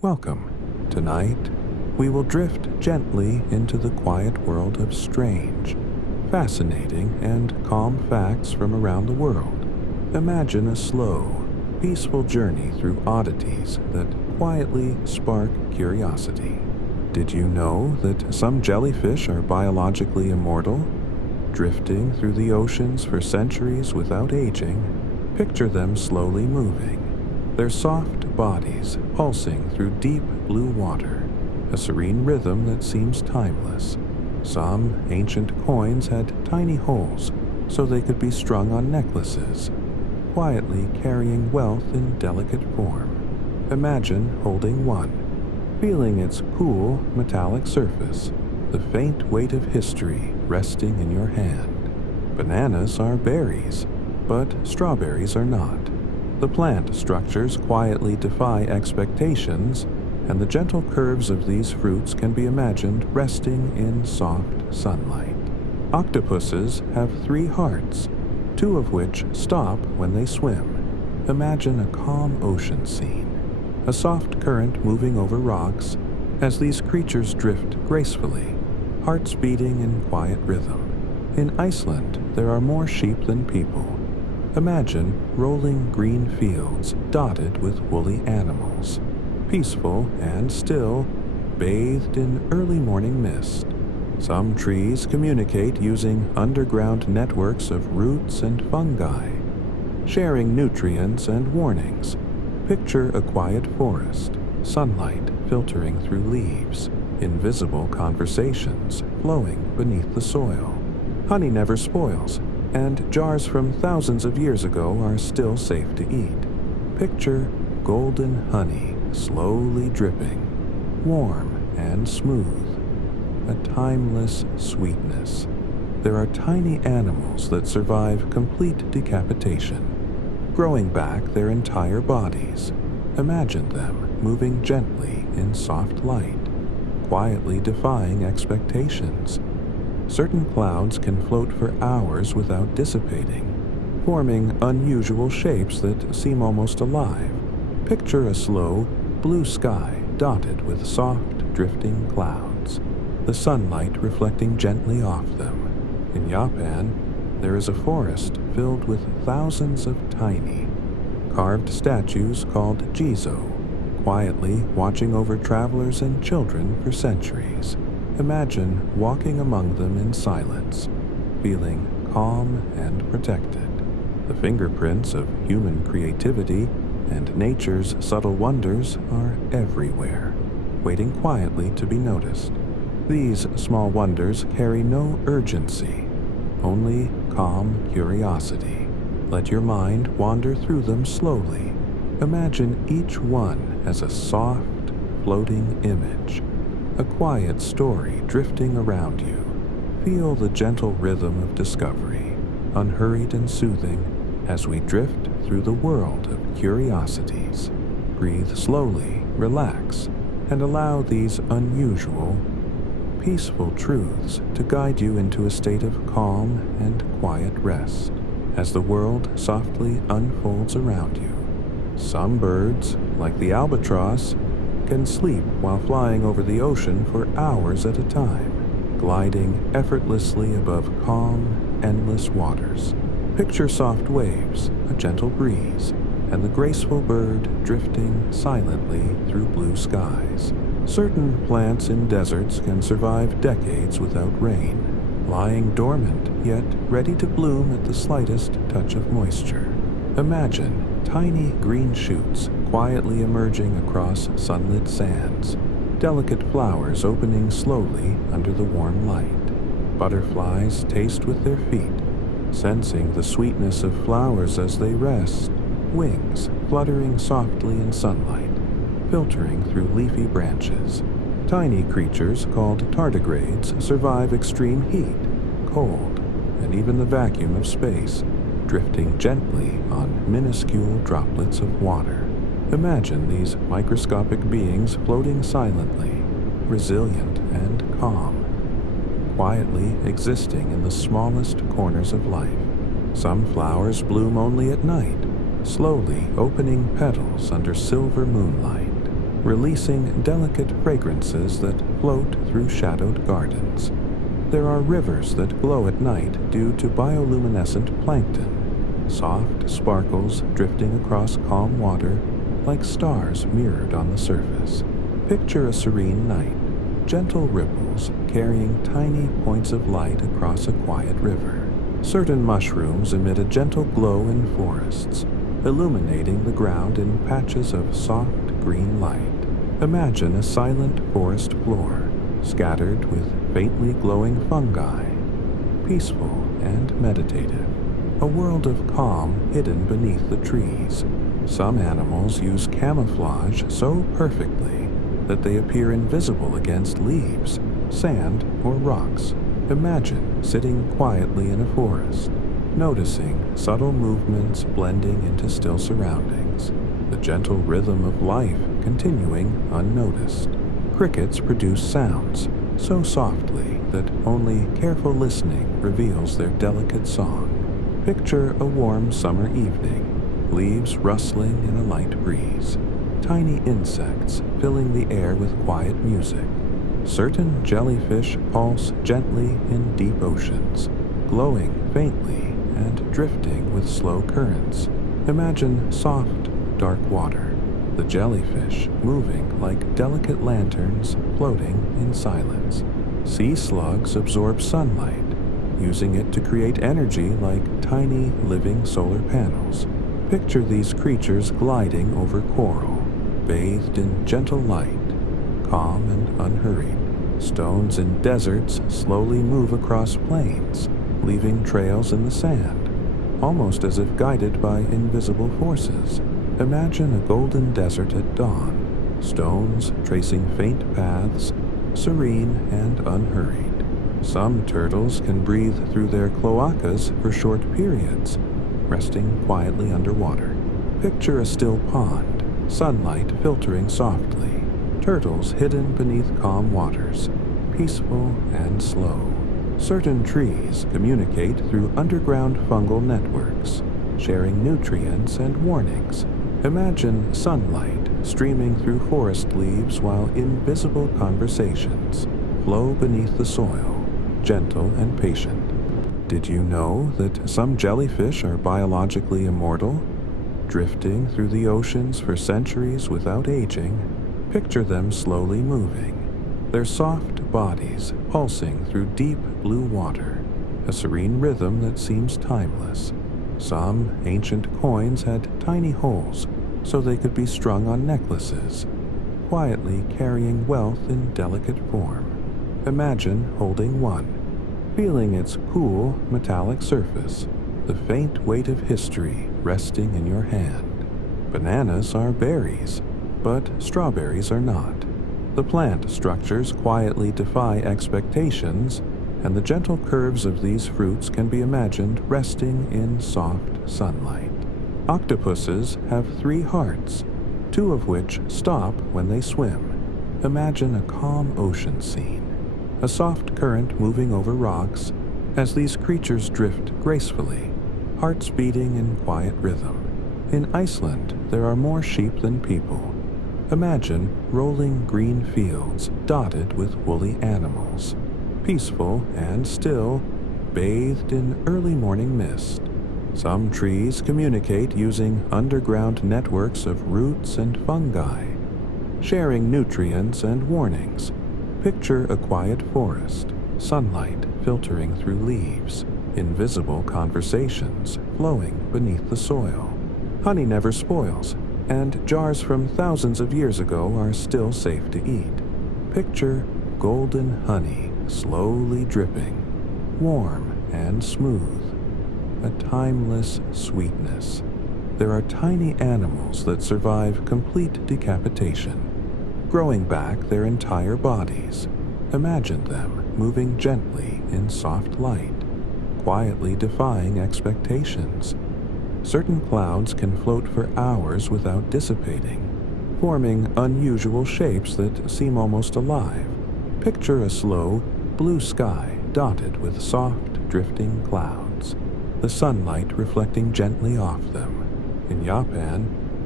Welcome. Tonight, we will drift gently into the quiet world of strange, fascinating, and calm facts from around the world. Imagine a slow, peaceful journey through oddities that quietly spark curiosity. Did you know that some jellyfish are biologically immortal, drifting through the oceans for centuries without aging? Picture them slowly moving, their soft bodies pulsing through deep blue water, a serene rhythm that seems timeless. Some ancient coins had tiny holes so they could be strung on necklaces, quietly carrying wealth in delicate form. Imagine holding one, feeling its cool, metallic surface, the faint weight of history resting in your hand. Bananas are berries, but strawberries are not. The plant structures quietly defy expectations, and the gentle curves of these fruits can be imagined resting in soft sunlight. Octopuses have 3 hearts, 2 of which stop when they swim. Imagine a calm ocean scene, a soft current moving over rocks as these creatures drift gracefully, hearts beating in quiet rhythm. In Iceland, there are more sheep than people. Imagine rolling green fields dotted with woolly animals, peaceful and still, bathed in early morning mist. Some trees communicate using underground networks of roots and fungi, sharing nutrients and warnings. Picture a quiet forest, sunlight filtering through leaves, invisible conversations flowing beneath the soil. Honey never spoils, and jars from thousands of years ago are still safe to eat. Picture golden honey slowly dripping, warm and smooth, a timeless sweetness. There are tiny animals that survive complete decapitation, growing back their entire bodies. Imagine them moving gently in soft light, quietly defying expectations. Certain clouds can float for hours without dissipating, forming unusual shapes that seem almost alive. Picture a slow, blue sky dotted with soft, drifting clouds, the sunlight reflecting gently off them. In Japan, there is a forest filled with thousands of tiny, carved statues called jizo, quietly watching over travelers and children for centuries. Imagine walking among them in silence, feeling calm and protected. The fingerprints of human creativity and nature's subtle wonders are everywhere, waiting quietly to be noticed. These small wonders carry no urgency, only calm curiosity. Let your mind wander through them slowly. Imagine each one as a soft, floating image, a quiet story drifting around you. Feel the gentle rhythm of discovery, unhurried and soothing, as we drift through the world of curiosities. Breathe slowly, relax, and allow these unusual, peaceful truths to guide you into a state of calm and quiet rest as the world softly unfolds around you. Some birds, like the albatross, can sleep while flying over the ocean for hours at a time, gliding effortlessly above calm, endless waters. Picture soft waves, a gentle breeze, and the graceful bird drifting silently through blue skies. Certain plants in deserts can survive decades without rain, lying dormant yet ready to bloom at the slightest touch of moisture. Imagine tiny green shoots quietly emerging across sunlit sands, delicate flowers opening slowly under the warm light. Butterflies taste with their feet, sensing the sweetness of flowers as they rest, wings fluttering softly in sunlight, filtering through leafy branches. Tiny creatures called tardigrades survive extreme heat, cold, and even the vacuum of space, drifting gently on minuscule droplets of water. Imagine these microscopic beings floating silently, resilient and calm, quietly existing in the smallest corners of life. Some flowers bloom only at night, slowly opening petals under silver moonlight. releasing delicate fragrances that float through shadowed gardens. There are rivers that glow at night due to bioluminescent plankton, soft sparkles drifting across calm water like stars mirrored on the surface. Picture a serene night, gentle ripples carrying tiny points of light across a quiet river. Certain mushrooms emit a gentle glow in forests, illuminating the ground in patches of soft green light. Imagine a silent forest floor, scattered with faintly glowing fungi, peaceful and meditative. A world of calm hidden beneath the trees. Some animals use camouflage so perfectly that they appear invisible against leaves, sand, or rocks. Imagine sitting quietly in a forest, noticing subtle movements blending into still surroundings, the gentle rhythm of life continuing unnoticed. Crickets produce sounds so softly that only careful listening reveals their delicate song. Picture a warm summer evening, leaves rustling in a light breeze, tiny insects filling the air with quiet music. Certain jellyfish pulse gently in deep oceans, glowing faintly and drifting with slow currents. Imagine soft, dark water, the jellyfish moving like delicate lanterns floating in silence. Sea slugs absorb sunlight, using it to create energy like tiny living solar panels. Picture these creatures gliding over coral, bathed in gentle light, calm and unhurried. Stones in deserts slowly move across plains, leaving trails in the sand, almost as if guided by invisible forces. Imagine a golden desert at dawn, stones tracing faint paths, serene and unhurried. Some turtles can breathe through their cloacas for short periods, resting quietly underwater. Picture a still pond, sunlight filtering softly, turtles hidden beneath calm waters, peaceful and slow. Certain trees communicate through underground fungal networks, sharing nutrients and warnings. Imagine sunlight streaming through forest leaves while invisible conversations flow beneath the soil, gentle and patient. Did you know that some jellyfish are biologically immortal, drifting through the oceans for centuries without aging? Picture them slowly moving, their soft bodies pulsing through deep blue water, a serene rhythm that seems timeless. Some ancient coins had tiny holes so they could be strung on necklaces, quietly carrying wealth in delicate form. Imagine holding one, feeling its cool, metallic surface, the faint weight of history resting in your hand. Bananas are berries, but strawberries are not. The plant structures quietly defy expectations, and the gentle curves of these fruits can be imagined resting in soft sunlight. Octopuses have 3 hearts, 2 of which stop when they swim. Imagine a calm ocean scene, a soft current moving over rocks as these creatures drift gracefully, hearts beating in quiet rhythm. In Iceland, there are more sheep than people. Imagine rolling green fields dotted with woolly animals, peaceful and still, bathed in early morning mist. Some trees communicate using underground networks of roots and fungi, sharing nutrients and warnings. Picture a quiet forest, sunlight filtering through leaves, invisible conversations flowing beneath the soil. Honey never spoils, and jars from thousands of years ago are still safe to eat. Picture golden honey slowly dripping, warm and smooth, a timeless sweetness. There are tiny animals that survive complete decapitation, growing back their entire bodies. Imagine them moving gently in soft light, quietly defying expectations. Certain clouds can float for hours without dissipating, forming unusual shapes that seem almost alive. Picture a slow, blue sky dotted with soft, drifting clouds, the sunlight reflecting gently off them. In Japan,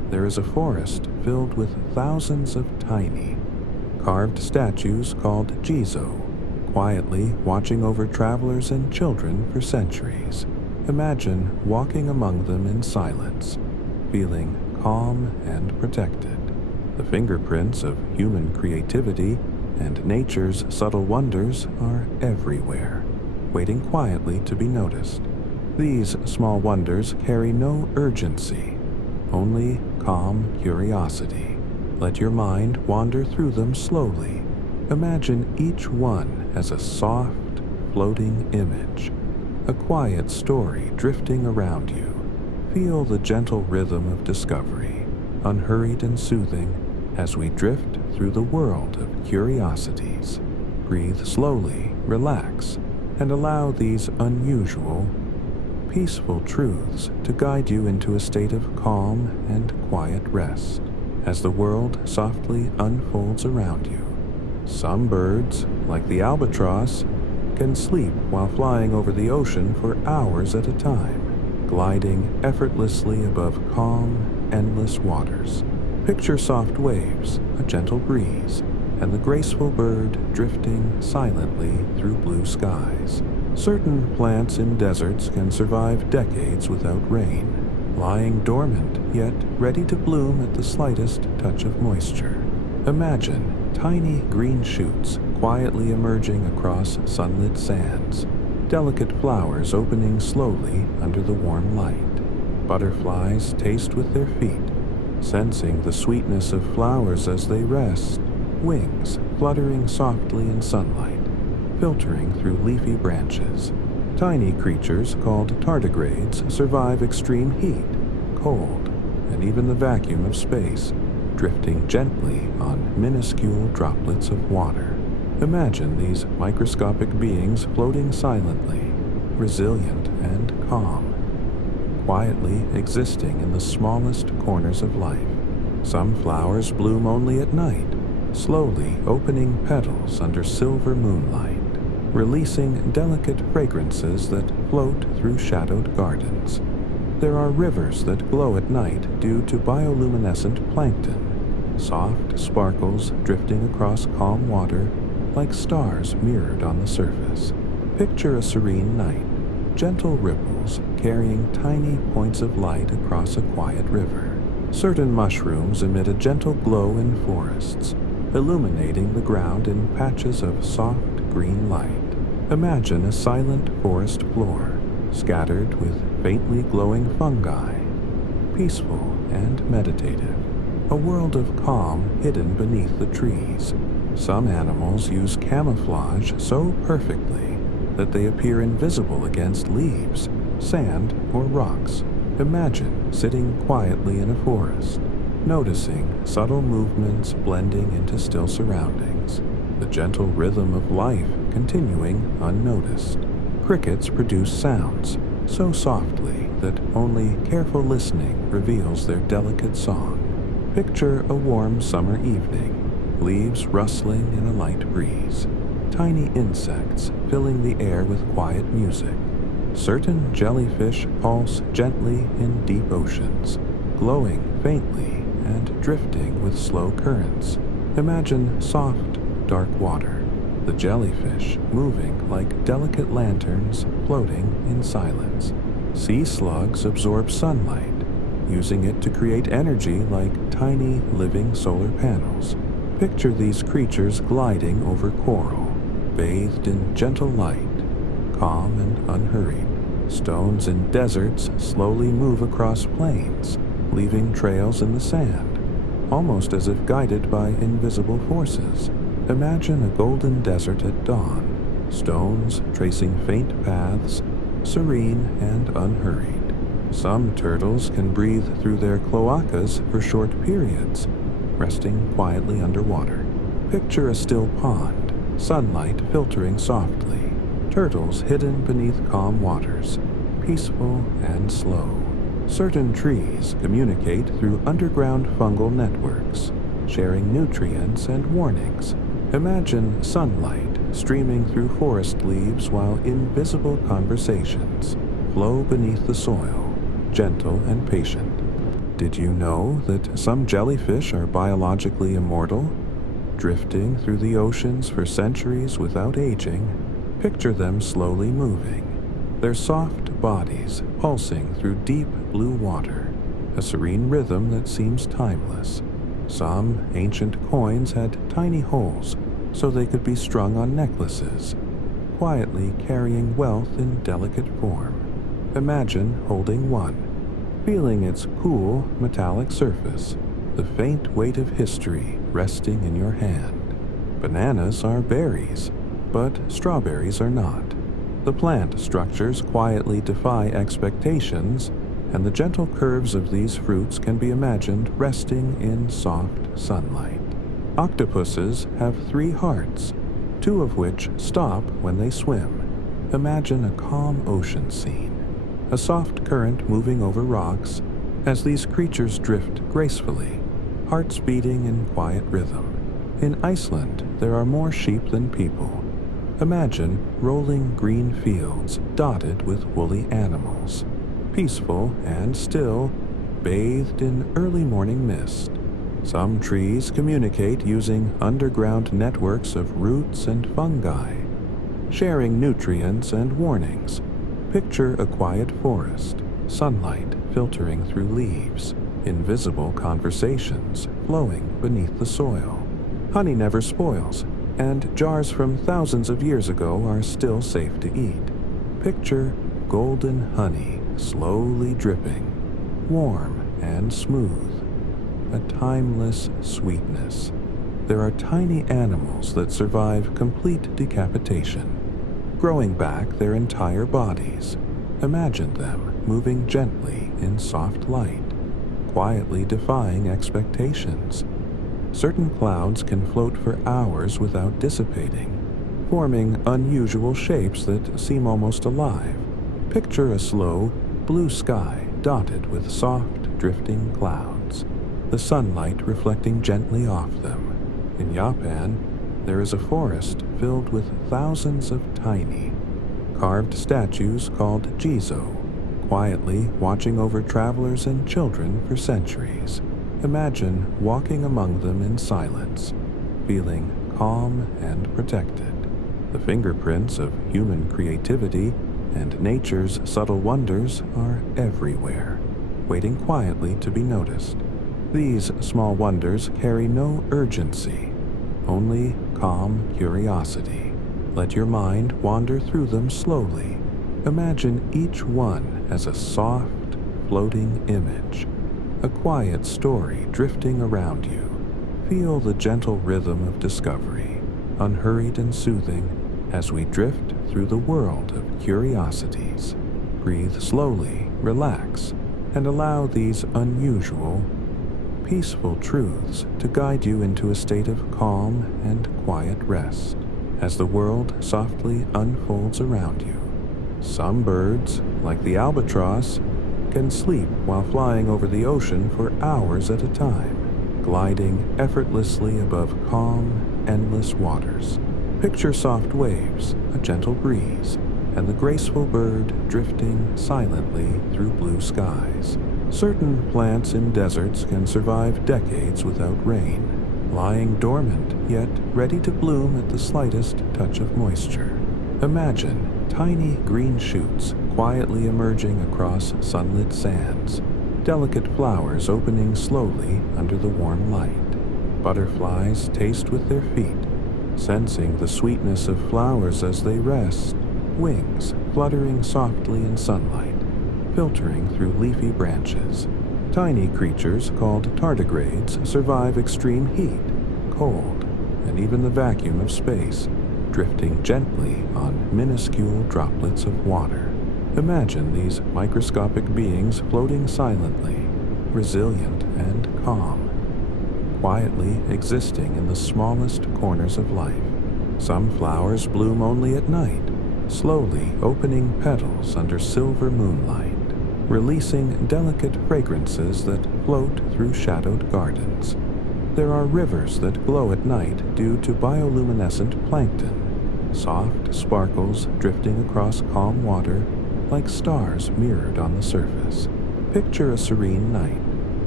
there is a forest filled with thousands of tiny, carved statues called Jizo, quietly watching over travelers and children for centuries. Imagine walking among them in silence, feeling calm and protected. The fingerprints of human creativity and nature's subtle wonders are everywhere, waiting quietly to be noticed. These small wonders carry no urgency, only calm curiosity. Let your mind wander through them slowly. Imagine each one as a soft, floating image, a quiet story drifting around you. Feel the gentle rhythm of discovery, unhurried and soothing, as we drift through the world of curiosities. Breathe slowly, relax, and allow these unusual, peaceful truths to guide you into a state of calm and quiet rest as the world softly unfolds around you. Some birds, like the albatross, can sleep while flying over the ocean for hours at a time, gliding effortlessly above calm, endless waters. Picture soft waves, a gentle breeze, and the graceful bird drifting silently through blue skies. Certain plants in deserts can survive decades without rain, lying dormant yet ready to bloom at the slightest touch of moisture. Imagine tiny green shoots quietly emerging across sunlit sands, delicate flowers opening slowly under the warm light. Butterflies taste with their feet, sensing the sweetness of flowers as they rest, wings fluttering softly in sunlight, filtering through leafy branches. Tiny creatures called tardigrades survive extreme heat, cold, and even the vacuum of space, drifting gently on minuscule droplets of water. Imagine these microscopic beings floating silently, resilient and calm, quietly existing in the smallest corners of life. Some flowers bloom only at night, slowly opening petals under silver moonlight, releasing delicate fragrances that float through shadowed gardens. There are rivers that glow at night due to bioluminescent plankton, soft sparkles drifting across calm water like stars mirrored on the surface. Picture a serene night, gentle ripples carrying tiny points of light across a quiet river. Certain mushrooms emit a gentle glow in forests, illuminating the ground in patches of soft green light. Imagine a silent forest floor, scattered with faintly glowing fungi, peaceful and meditative. A world of calm hidden beneath the trees. Some animals use camouflage so perfectly that they appear invisible against leaves, sand, or rocks. Imagine sitting quietly in a forest, noticing subtle movements blending into still surroundings, the gentle rhythm of life continuing unnoticed. Crickets produce sounds so softly that only careful listening reveals their delicate song. Picture a warm summer evening, leaves rustling in a light breeze, tiny insects filling the air with quiet music. Certain jellyfish pulse gently in deep oceans, glowing faintly and drifting with slow currents. Imagine soft, dark water, the jellyfish moving like delicate lanterns floating in silence. Sea slugs absorb sunlight, using it to create energy like tiny living solar panels. Picture these creatures gliding over coral, bathed in gentle light, calm and unhurried. Stones in deserts slowly move across plains, leaving trails in the sand, almost as if guided by invisible forces. Imagine a golden desert at dawn, stones tracing faint paths, serene and unhurried. Some turtles can breathe through their cloacas for short periods, resting quietly underwater. Picture a still pond, sunlight filtering softly, turtles hidden beneath calm waters, peaceful and slow. Certain trees communicate through underground fungal networks, sharing nutrients and warnings. Imagine sunlight streaming through forest leaves while invisible conversations flow beneath the soil, gentle and patient. Did you know that some jellyfish are biologically immortal, drifting through the oceans for centuries without aging? Picture them slowly moving, their soft bodies pulsing through deep blue water, a serene rhythm that seems timeless. Some ancient coins had tiny holes so they could be strung on necklaces, quietly carrying wealth in delicate form. Imagine holding one, feeling its cool, metallic surface, the faint weight of history resting in your hand. Bananas are berries, but strawberries are not. The plant structures quietly defy expectations, and the gentle curves of these fruits can be imagined resting in soft sunlight. Octopuses have 3 hearts, 2 of which stop when they swim. Imagine a calm ocean scene, a soft current moving over rocks as these creatures drift gracefully, hearts beating in quiet rhythm. In Iceland, there are more sheep than people. Imagine rolling green fields dotted with woolly animals, peaceful and still, bathed in early morning mist. Some trees communicate using underground networks of roots and fungi, sharing nutrients and warnings. Picture a quiet forest, sunlight filtering through leaves, invisible conversations flowing beneath the soil. Honey never spoils, and jars from thousands of years ago are still safe to eat. Picture golden honey slowly dripping, warm and smooth, a timeless sweetness. There are tiny animals that survive complete decapitation, growing back their entire bodies. Imagine them moving gently in soft light, quietly defying expectations. Certain clouds can float for hours without dissipating, forming unusual shapes that seem almost alive. Picture a slow, blue sky dotted with soft, drifting clouds, the sunlight reflecting gently off them. In Japan, there is a forest filled with thousands of tiny, carved statues called jizo, quietly watching over travelers and children for centuries. Imagine walking among them in silence, feeling calm and protected. The fingerprints of human creativity and nature's subtle wonders are everywhere, waiting quietly to be noticed. These small wonders carry no urgency, only calm curiosity. Let your mind wander through them slowly. Imagine each one as a soft, floating image, a quiet story drifting around you. Feel the gentle rhythm of discovery, unhurried and soothing, as we drift through the world of curiosities. Breathe slowly, relax, and allow these unusual, peaceful truths to guide you into a state of calm and quiet rest as the world softly unfolds around you. Some birds, like the albatross, can sleep while flying over the ocean for hours at a time, gliding effortlessly above calm, endless waters. Picture soft waves, a gentle breeze, and the graceful bird drifting silently through blue skies. Certain plants in deserts can survive decades without rain, lying dormant yet ready to bloom at the slightest touch of moisture. Imagine tiny green shoots quietly emerging across sunlit sands, delicate flowers opening slowly under the warm light. Butterflies taste with their feet, sensing the sweetness of flowers as they rest, wings fluttering softly in sunlight, filtering through leafy branches. Tiny creatures called tardigrades survive extreme heat, cold, and even the vacuum of space, drifting gently on minuscule droplets of water. Imagine these microscopic beings floating silently, resilient and calm, quietly existing in the smallest corners of life. Some flowers bloom only at night, slowly opening petals under silver moonlight, releasing delicate fragrances that float through shadowed gardens. There are rivers that glow at night due to bioluminescent plankton, soft sparkles drifting across calm water like stars mirrored on the surface. Picture a serene night,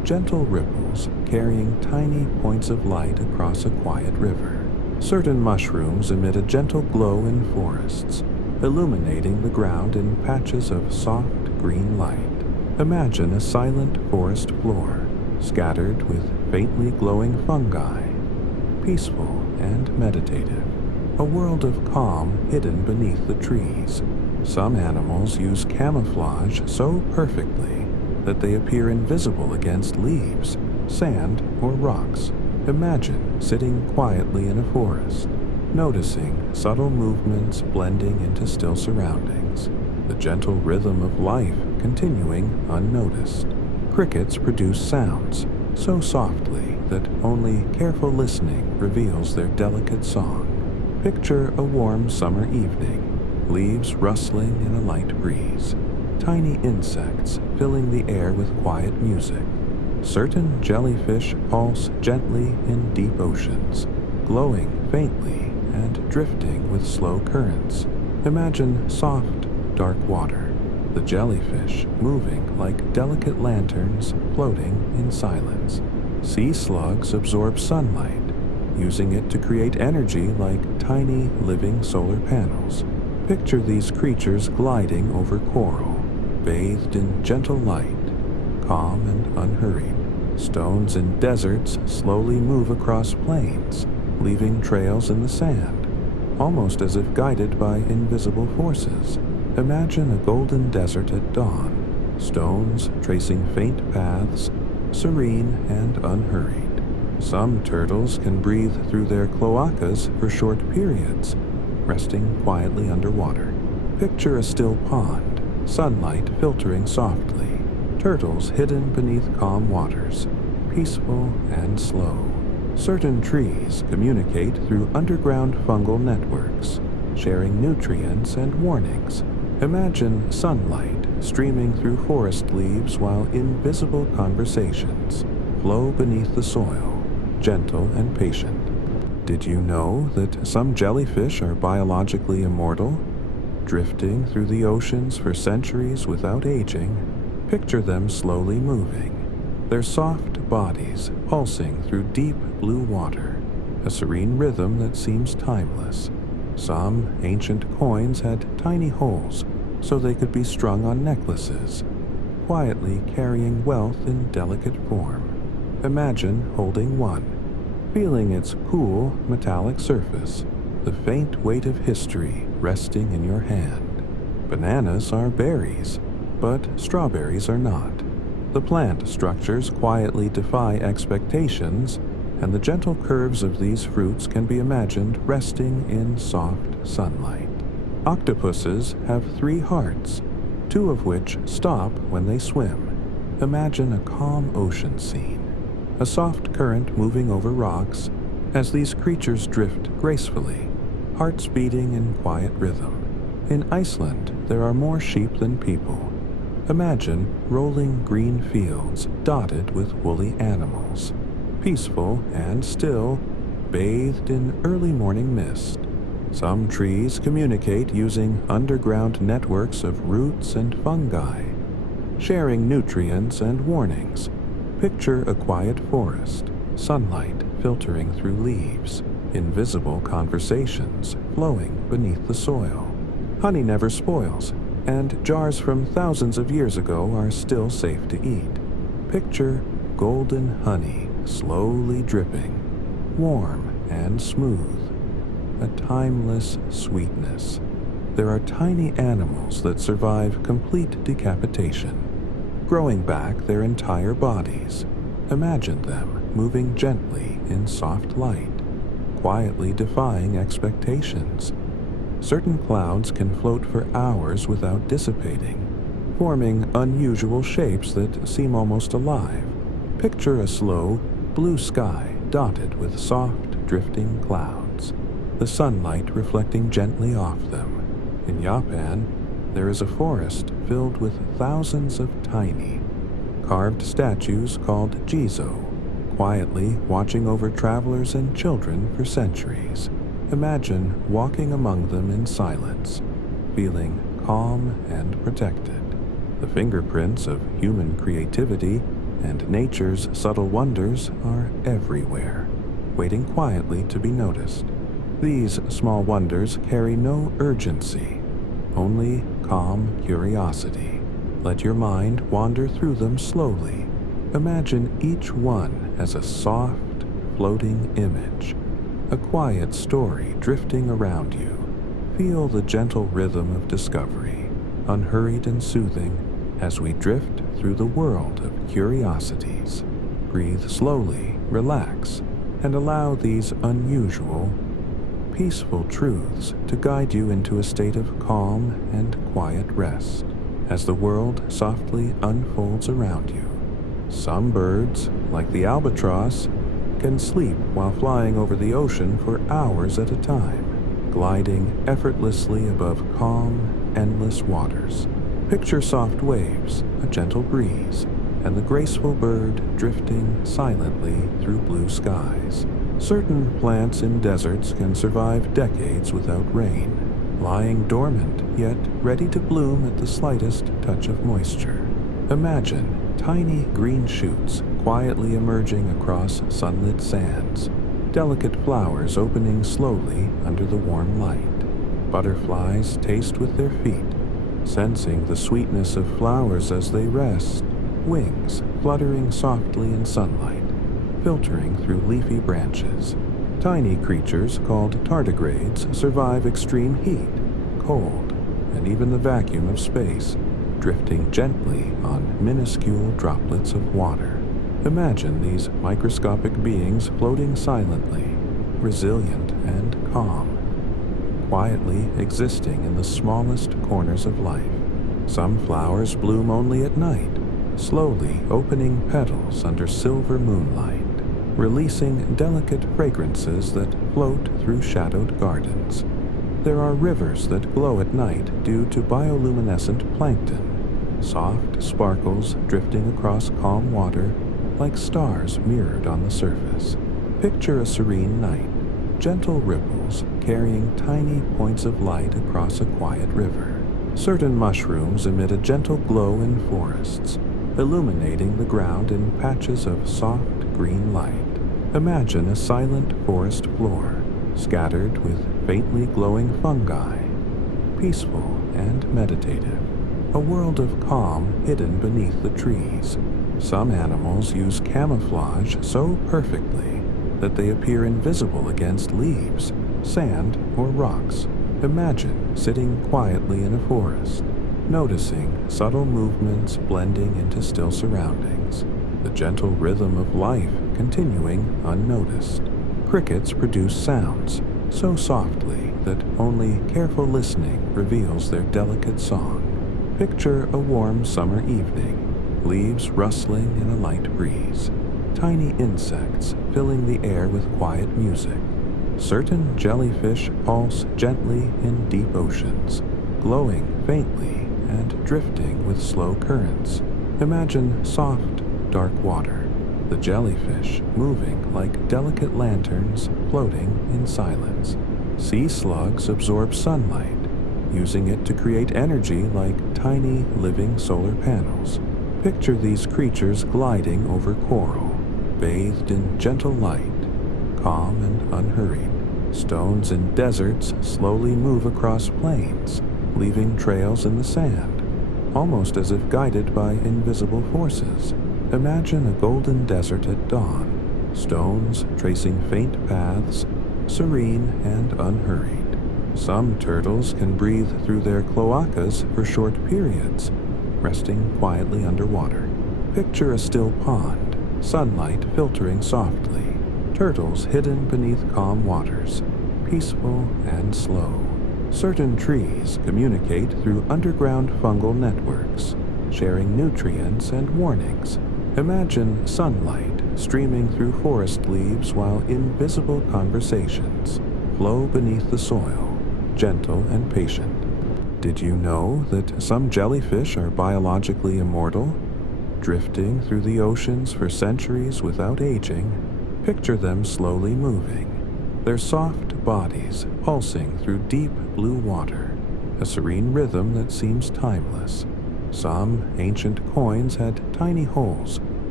gentle ripples carrying tiny points of light across a quiet river. Certain mushrooms emit a gentle glow in forests, illuminating the ground in patches of soft green light. Imagine a silent forest floor, scattered with faintly glowing fungi, peaceful and meditative, a world of calm hidden beneath the trees. Some animals use camouflage so perfectly that they appear invisible against leaves, sand, or rocks. Imagine sitting quietly in a forest, noticing subtle movements blending into still surroundings, the gentle rhythm of life continuing unnoticed. Crickets produce sounds so softly that only careful listening reveals their delicate song. Picture a warm summer evening, leaves rustling in a light breeze, tiny insects filling the air with quiet music. Certain jellyfish pulse gently in deep oceans, glowing faintly and drifting with slow currents. Imagine soft, dark water, the jellyfish moving like delicate lanterns floating in silence. Sea slugs absorb sunlight, using it to create energy like tiny living solar panels. Picture these creatures gliding over coral, bathed in gentle light, calm and unhurried. Stones in deserts slowly move across plains, leaving trails in the sand, almost as if guided by invisible forces. Imagine a golden desert at dawn, stones tracing faint paths, serene and unhurried. Some turtles can breathe through their cloacas for short periods, resting quietly underwater. Picture a still pond, sunlight filtering softly, turtles hidden beneath calm waters, peaceful and slow. Certain trees communicate through underground fungal networks, sharing nutrients and warnings. Imagine sunlight streaming through forest leaves while invisible conversations flow beneath the soil, gentle and patient. Did you know that some jellyfish are biologically immortal, drifting through the oceans for centuries without aging? Picture them slowly moving, their soft bodies pulsing through deep blue water, a serene rhythm that seems timeless. Some ancient coins had tiny holes so they could be strung on necklaces, quietly carrying wealth in delicate form. Imagine holding one, feeling its cool, metallic surface, the faint weight of history resting in your hand. Bananas are berries, but strawberries are not. The plant structures quietly defy expectations, and the gentle curves of these fruits can be imagined resting in soft sunlight. Octopuses have 3 hearts, 2 of which stop when they swim. Imagine a calm ocean scene, a soft current moving over rocks as these creatures drift gracefully, hearts beating in quiet rhythm. In Iceland, there are more sheep than people. Imagine rolling green fields dotted with woolly animals, peaceful and still, bathed in early morning mist. Some trees communicate using underground networks of roots and fungi, sharing nutrients and warnings. Picture a quiet forest, sunlight filtering through leaves, invisible conversations flowing beneath the soil. Honey never spoils, and jars from thousands of years ago are still safe to eat. Picture golden honey slowly dripping, warm and smooth, a timeless sweetness. There are tiny animals that survive complete decapitation, growing back their entire bodies. Imagine them moving gently in soft light, quietly defying expectations. Certain clouds can float for hours without dissipating, forming unusual shapes that seem almost alive. Picture a slow, blue sky dotted with soft, drifting clouds, the sunlight reflecting gently off them. In Japan, there is a forest filled with thousands of tiny, carved statues called jizo, quietly watching over travelers and children for centuries. Imagine walking among them in silence, feeling calm and protected. The fingerprints of human creativity and nature's subtle wonders are everywhere, waiting quietly to be noticed. These small wonders carry no urgency, only calm curiosity. Let your mind wander through them slowly. Imagine each one as a soft, floating image, a quiet story drifting around you. Feel the gentle rhythm of discovery, unhurried and soothing, as we drift through the world of curiosities. Breathe slowly, relax, and allow these unusual, peaceful truths to guide you into a state of calm and quiet rest as the world softly unfolds around you. Some birds, like the albatross, can sleep while flying over the ocean for hours at a time, gliding effortlessly above calm, endless waters. Picture soft waves, a gentle breeze, and the graceful bird drifting silently through blue skies. Certain plants in deserts can survive decades without rain, lying dormant yet ready to bloom at the slightest touch of moisture. Imagine tiny green shoots quietly emerging across sunlit sands, delicate flowers opening slowly under the warm light. Butterflies taste with their feet, sensing the sweetness of flowers as they rest, wings fluttering softly in sunlight, filtering through leafy branches. Tiny creatures called tardigrades survive extreme heat, cold, and even the vacuum of space, drifting gently on minuscule droplets of water. Imagine these microscopic beings floating silently, resilient and calm, quietly existing in the smallest corners of life. Some flowers bloom only at night, slowly opening petals under silver moonlight, releasing delicate fragrances that float through shadowed gardens. There are rivers that glow at night due to bioluminescent plankton, soft sparkles drifting across calm water like stars mirrored on the surface. Picture a serene night, gentle ripples carrying tiny points of light across a quiet river. Certain mushrooms emit a gentle glow in forests, illuminating the ground in patches of soft green light. Imagine a silent forest floor, scattered with faintly glowing fungi, peaceful and meditative. A world of calm hidden beneath the trees. Some animals use camouflage so perfectly that they appear invisible against leaves, sand, or rocks. Imagine sitting quietly in a forest, noticing subtle movements blending into still surroundings, the gentle rhythm of life continuing unnoticed. Crickets produce sounds so softly that only careful listening reveals their delicate song. Picture a warm summer evening, leaves rustling in a light breeze, tiny insects filling the air with quiet music. Certain jellyfish pulse gently in deep oceans, glowing faintly and drifting with slow currents. Imagine soft, dark water, the jellyfish moving like delicate lanterns floating in silence. Sea slugs absorb sunlight, using it to create energy like tiny living solar panels. Picture these creatures gliding over coral, bathed in gentle light, calm and unhurried. Stones in deserts slowly move across plains, leaving trails in the sand, almost as if guided by invisible forces. Imagine a golden desert at dawn, stones tracing faint paths, serene and unhurried. Some turtles can breathe through their cloacas for short periods, resting quietly underwater. Picture a still pond, sunlight filtering softly, turtles hidden beneath calm waters, peaceful and slow. Certain trees communicate through underground fungal networks, sharing nutrients and warnings. Imagine sunlight streaming through forest leaves while invisible conversations flow beneath the soil, gentle and patient. Did you know that some jellyfish are biologically immortal, drifting through the oceans for centuries without aging? Picture them slowly moving, their soft bodies pulsing through deep blue water, a serene rhythm that seems timeless. Some ancient coins had tiny holes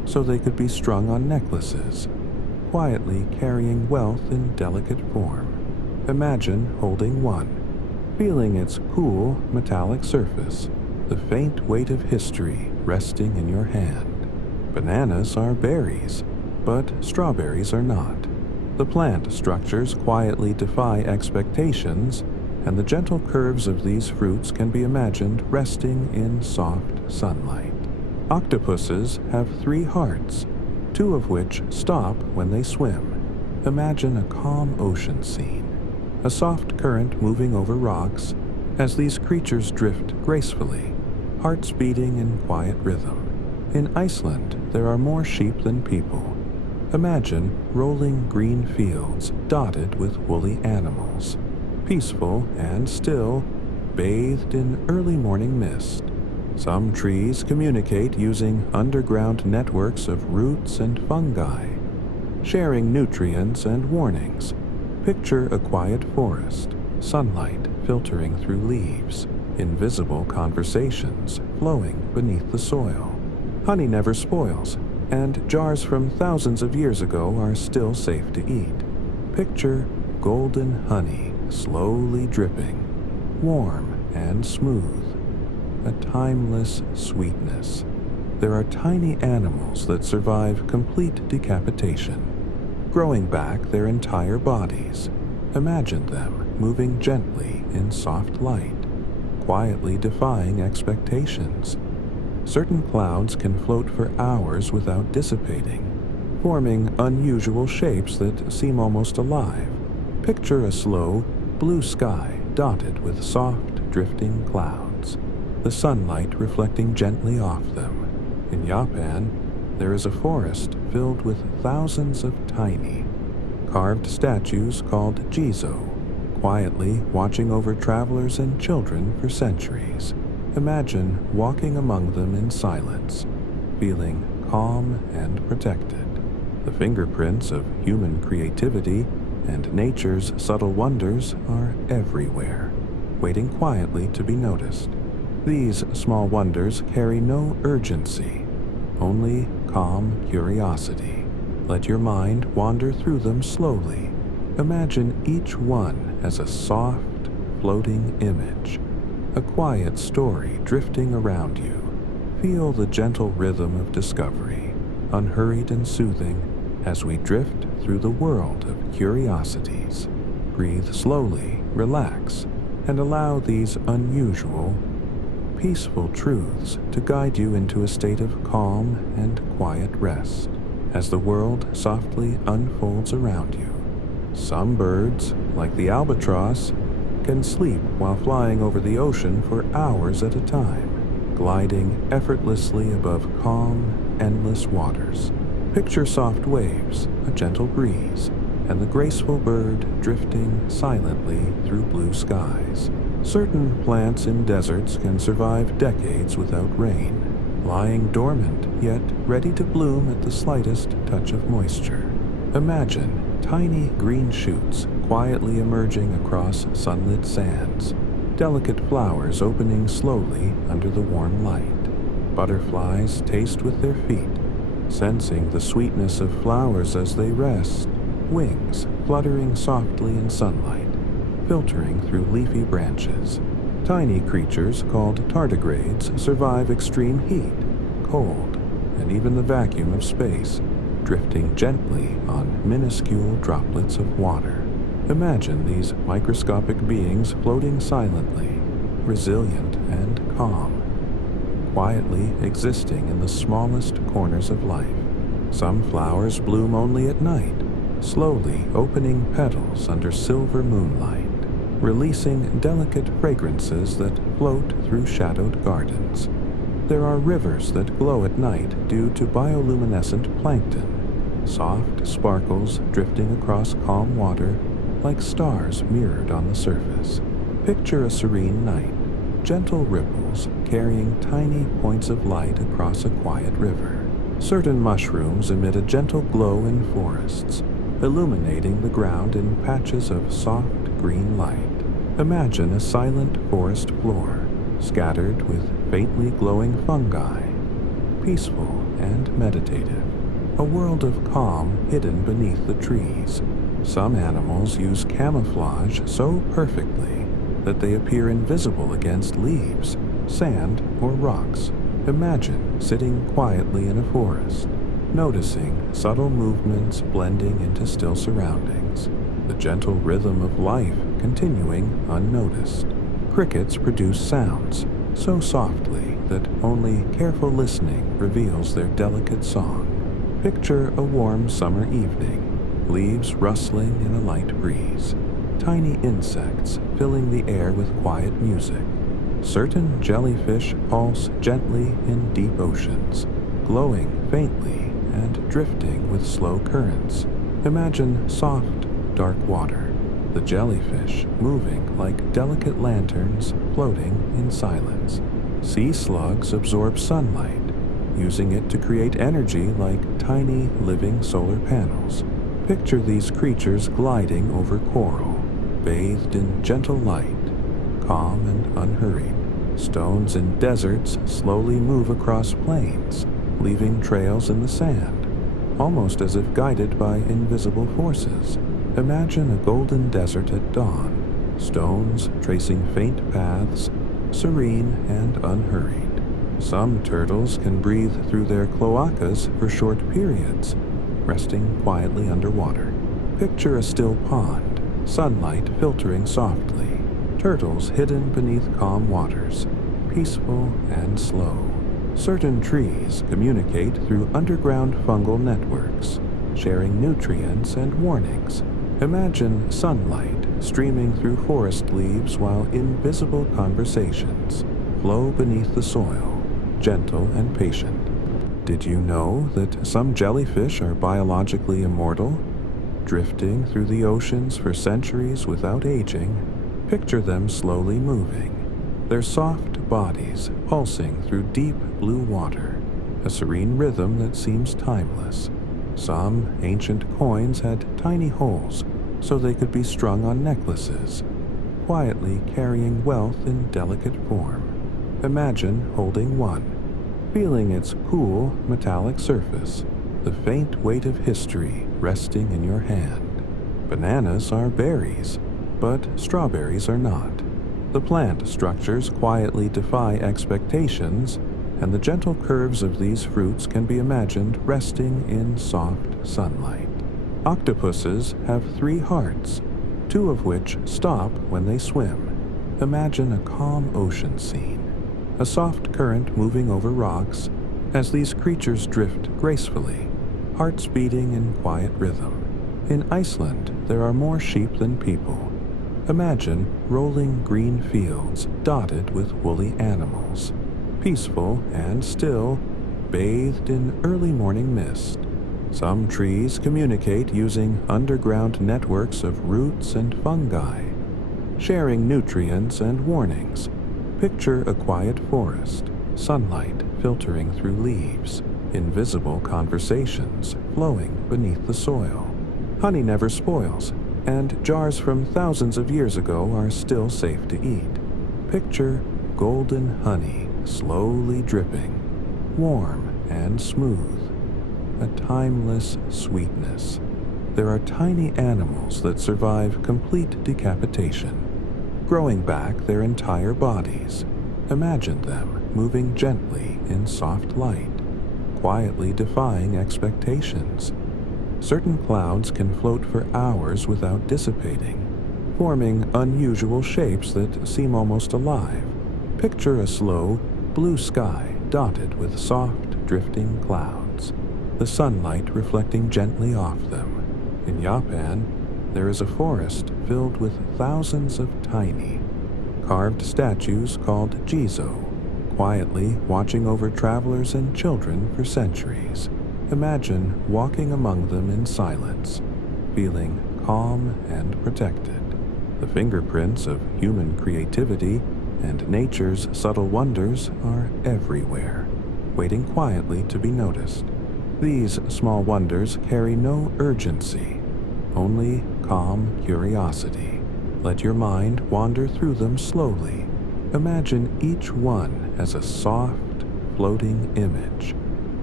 so they could be strung on necklaces, quietly carrying wealth in delicate form. Imagine holding one, feeling its cool, metallic surface, the faint weight of history resting in your hand. Bananas are berries, but strawberries are not. The plant structures quietly defy expectations, and the gentle curves of these fruits can be imagined resting in soft sunlight. Octopuses have 3 hearts, 2 of which stop when they swim. Imagine a calm ocean scene, a soft current moving over rocks as these creatures drift gracefully, hearts beating in quiet rhythm. In Iceland, there are more sheep than people. Imagine rolling green fields dotted with woolly animals, peaceful and still, bathed in early morning mist. Some trees communicate using underground networks of roots and fungi, sharing nutrients and warnings. Picture a quiet forest, sunlight filtering through leaves, invisible conversations flowing beneath the soil. Honey never spoils, and jars from thousands of years ago are still safe to eat. Picture golden honey slowly dripping, warm and smooth, a timeless sweetness. There are tiny animals that survive complete decapitation, growing back their entire bodies. Imagine them moving gently in soft light, quietly defying expectations. Certain clouds can float for hours without dissipating, forming unusual shapes that seem almost alive. Picture a slow, blue sky dotted with soft, drifting clouds, the sunlight reflecting gently off them. In Japan, there is a forest filled with thousands of tiny, carved statues called jizo, quietly watching over travelers and children for centuries. Imagine walking among them in silence, feeling calm and protected. The fingerprints of human creativity and nature's subtle wonders are everywhere, waiting quietly to be noticed. These small wonders carry no urgency, only calm curiosity. Let your mind wander through them slowly. Imagine each one as a soft, floating image, a quiet story drifting around you. Feel the gentle rhythm of discovery, unhurried and soothing, as we drift through the world of curiosities. Breathe slowly, relax, and allow these unusual, peaceful truths to guide you into a state of calm and quiet rest as the world softly unfolds around you. Some birds, like the albatross, can sleep while flying over the ocean for hours at a time, gliding effortlessly above calm, endless waters. Picture soft waves, a gentle breeze, and the graceful bird drifting silently through blue skies. Certain plants in deserts can survive decades without rain, lying dormant yet ready to bloom at the slightest touch of moisture. Imagine tiny green shoots quietly emerging across sunlit sands, delicate flowers opening slowly under the warm light. Butterflies taste with their feet, sensing the sweetness of flowers as they rest, wings fluttering softly in sunlight, filtering through leafy branches. Tiny creatures called tardigrades survive extreme heat, cold, and even the vacuum of space, drifting gently on minuscule droplets of water. Imagine these microscopic beings floating silently, resilient and calm, quietly existing in the smallest corners of life. Some flowers bloom only at night, slowly opening petals under silver moonlight, releasing delicate fragrances that float through shadowed gardens. There are rivers that glow at night due to bioluminescent plankton, soft sparkles drifting across calm water like stars mirrored on the surface. Picture a serene night, gentle ripples carrying tiny points of light across a quiet river. Certain mushrooms emit a gentle glow in forests, illuminating the ground in patches of soft green light. Imagine a silent forest floor, scattered with faintly glowing fungi, peaceful and meditative, a world of calm hidden beneath the trees. Some animals use camouflage so perfectly that they appear invisible against leaves, sand, or rocks. Imagine sitting quietly in a forest, noticing subtle movements blending into still surroundings, the gentle rhythm of life continuing unnoticed. Crickets produce sounds so softly that only careful listening reveals their delicate song. Picture a warm summer evening, leaves rustling in a light breeze, tiny insects filling the air with quiet music. Certain jellyfish pulse gently in deep oceans, glowing faintly and drifting with slow currents. Imagine soft, dark water, the jellyfish moving like delicate lanterns floating in silence. Sea slugs absorb sunlight, using it to create energy like tiny living solar panels. Picture these creatures gliding over coral, bathed in gentle light, calm and unhurried. Stones in deserts slowly move across plains, leaving trails in the sand, almost as if guided by invisible forces. Imagine a golden desert at dawn, stones tracing faint paths, serene and unhurried. Some turtles can breathe through their cloacas for short periods, resting quietly underwater. Picture a still pond, sunlight filtering softly, turtles hidden beneath calm waters, peaceful and slow. Certain trees communicate through underground fungal networks, sharing nutrients and warnings. Imagine sunlight streaming through forest leaves while invisible conversations flow beneath the soil, gentle and patient. Did you know that some jellyfish are biologically immortal, drifting through the oceans for centuries without aging? Picture them slowly moving, their soft bodies pulsing through deep blue water, a serene rhythm that seems timeless. Some ancient coins had tiny holes so they could be strung on necklaces, quietly carrying wealth in delicate form. Imagine holding one, feeling its cool, metallic surface, the faint weight of history resting in your hand. Bananas are berries, but strawberries are not. The plant structures quietly defy expectations, and the gentle curves of these fruits can be imagined resting in soft sunlight. Octopuses have 3 hearts, 2 of which stop when they swim. Imagine a calm ocean scene, a soft current moving over rocks as these creatures drift gracefully, hearts beating in quiet rhythm. In Iceland, there are more sheep than people. Imagine rolling green fields dotted with woolly animals, peaceful and still, bathed in early morning mist. Some trees communicate using underground networks of roots and fungi, sharing nutrients and warnings. Picture a quiet forest, sunlight filtering through leaves, invisible conversations flowing beneath the soil. Honey never spoils, and jars from thousands of years ago are still safe to eat. Picture golden honey slowly dripping, warm and smooth, a timeless sweetness. There are tiny animals that survive complete decapitation, growing back their entire bodies. Imagine them moving gently in soft light, quietly defying expectations. Certain clouds can float for hours without dissipating, forming unusual shapes that seem almost alive. Picture a slow, blue sky dotted with soft, drifting clouds, the sunlight reflecting gently off them. In Japan, there is a forest filled with thousands of tiny, carved statues called jizo, quietly watching over travelers and children for centuries. Imagine walking among them in silence, feeling calm and protected. The fingerprints of human creativity and nature's subtle wonders are everywhere, waiting quietly to be noticed. These small wonders carry no urgency, only calm curiosity. Let your mind wander through them slowly. Imagine each one as a soft, floating image,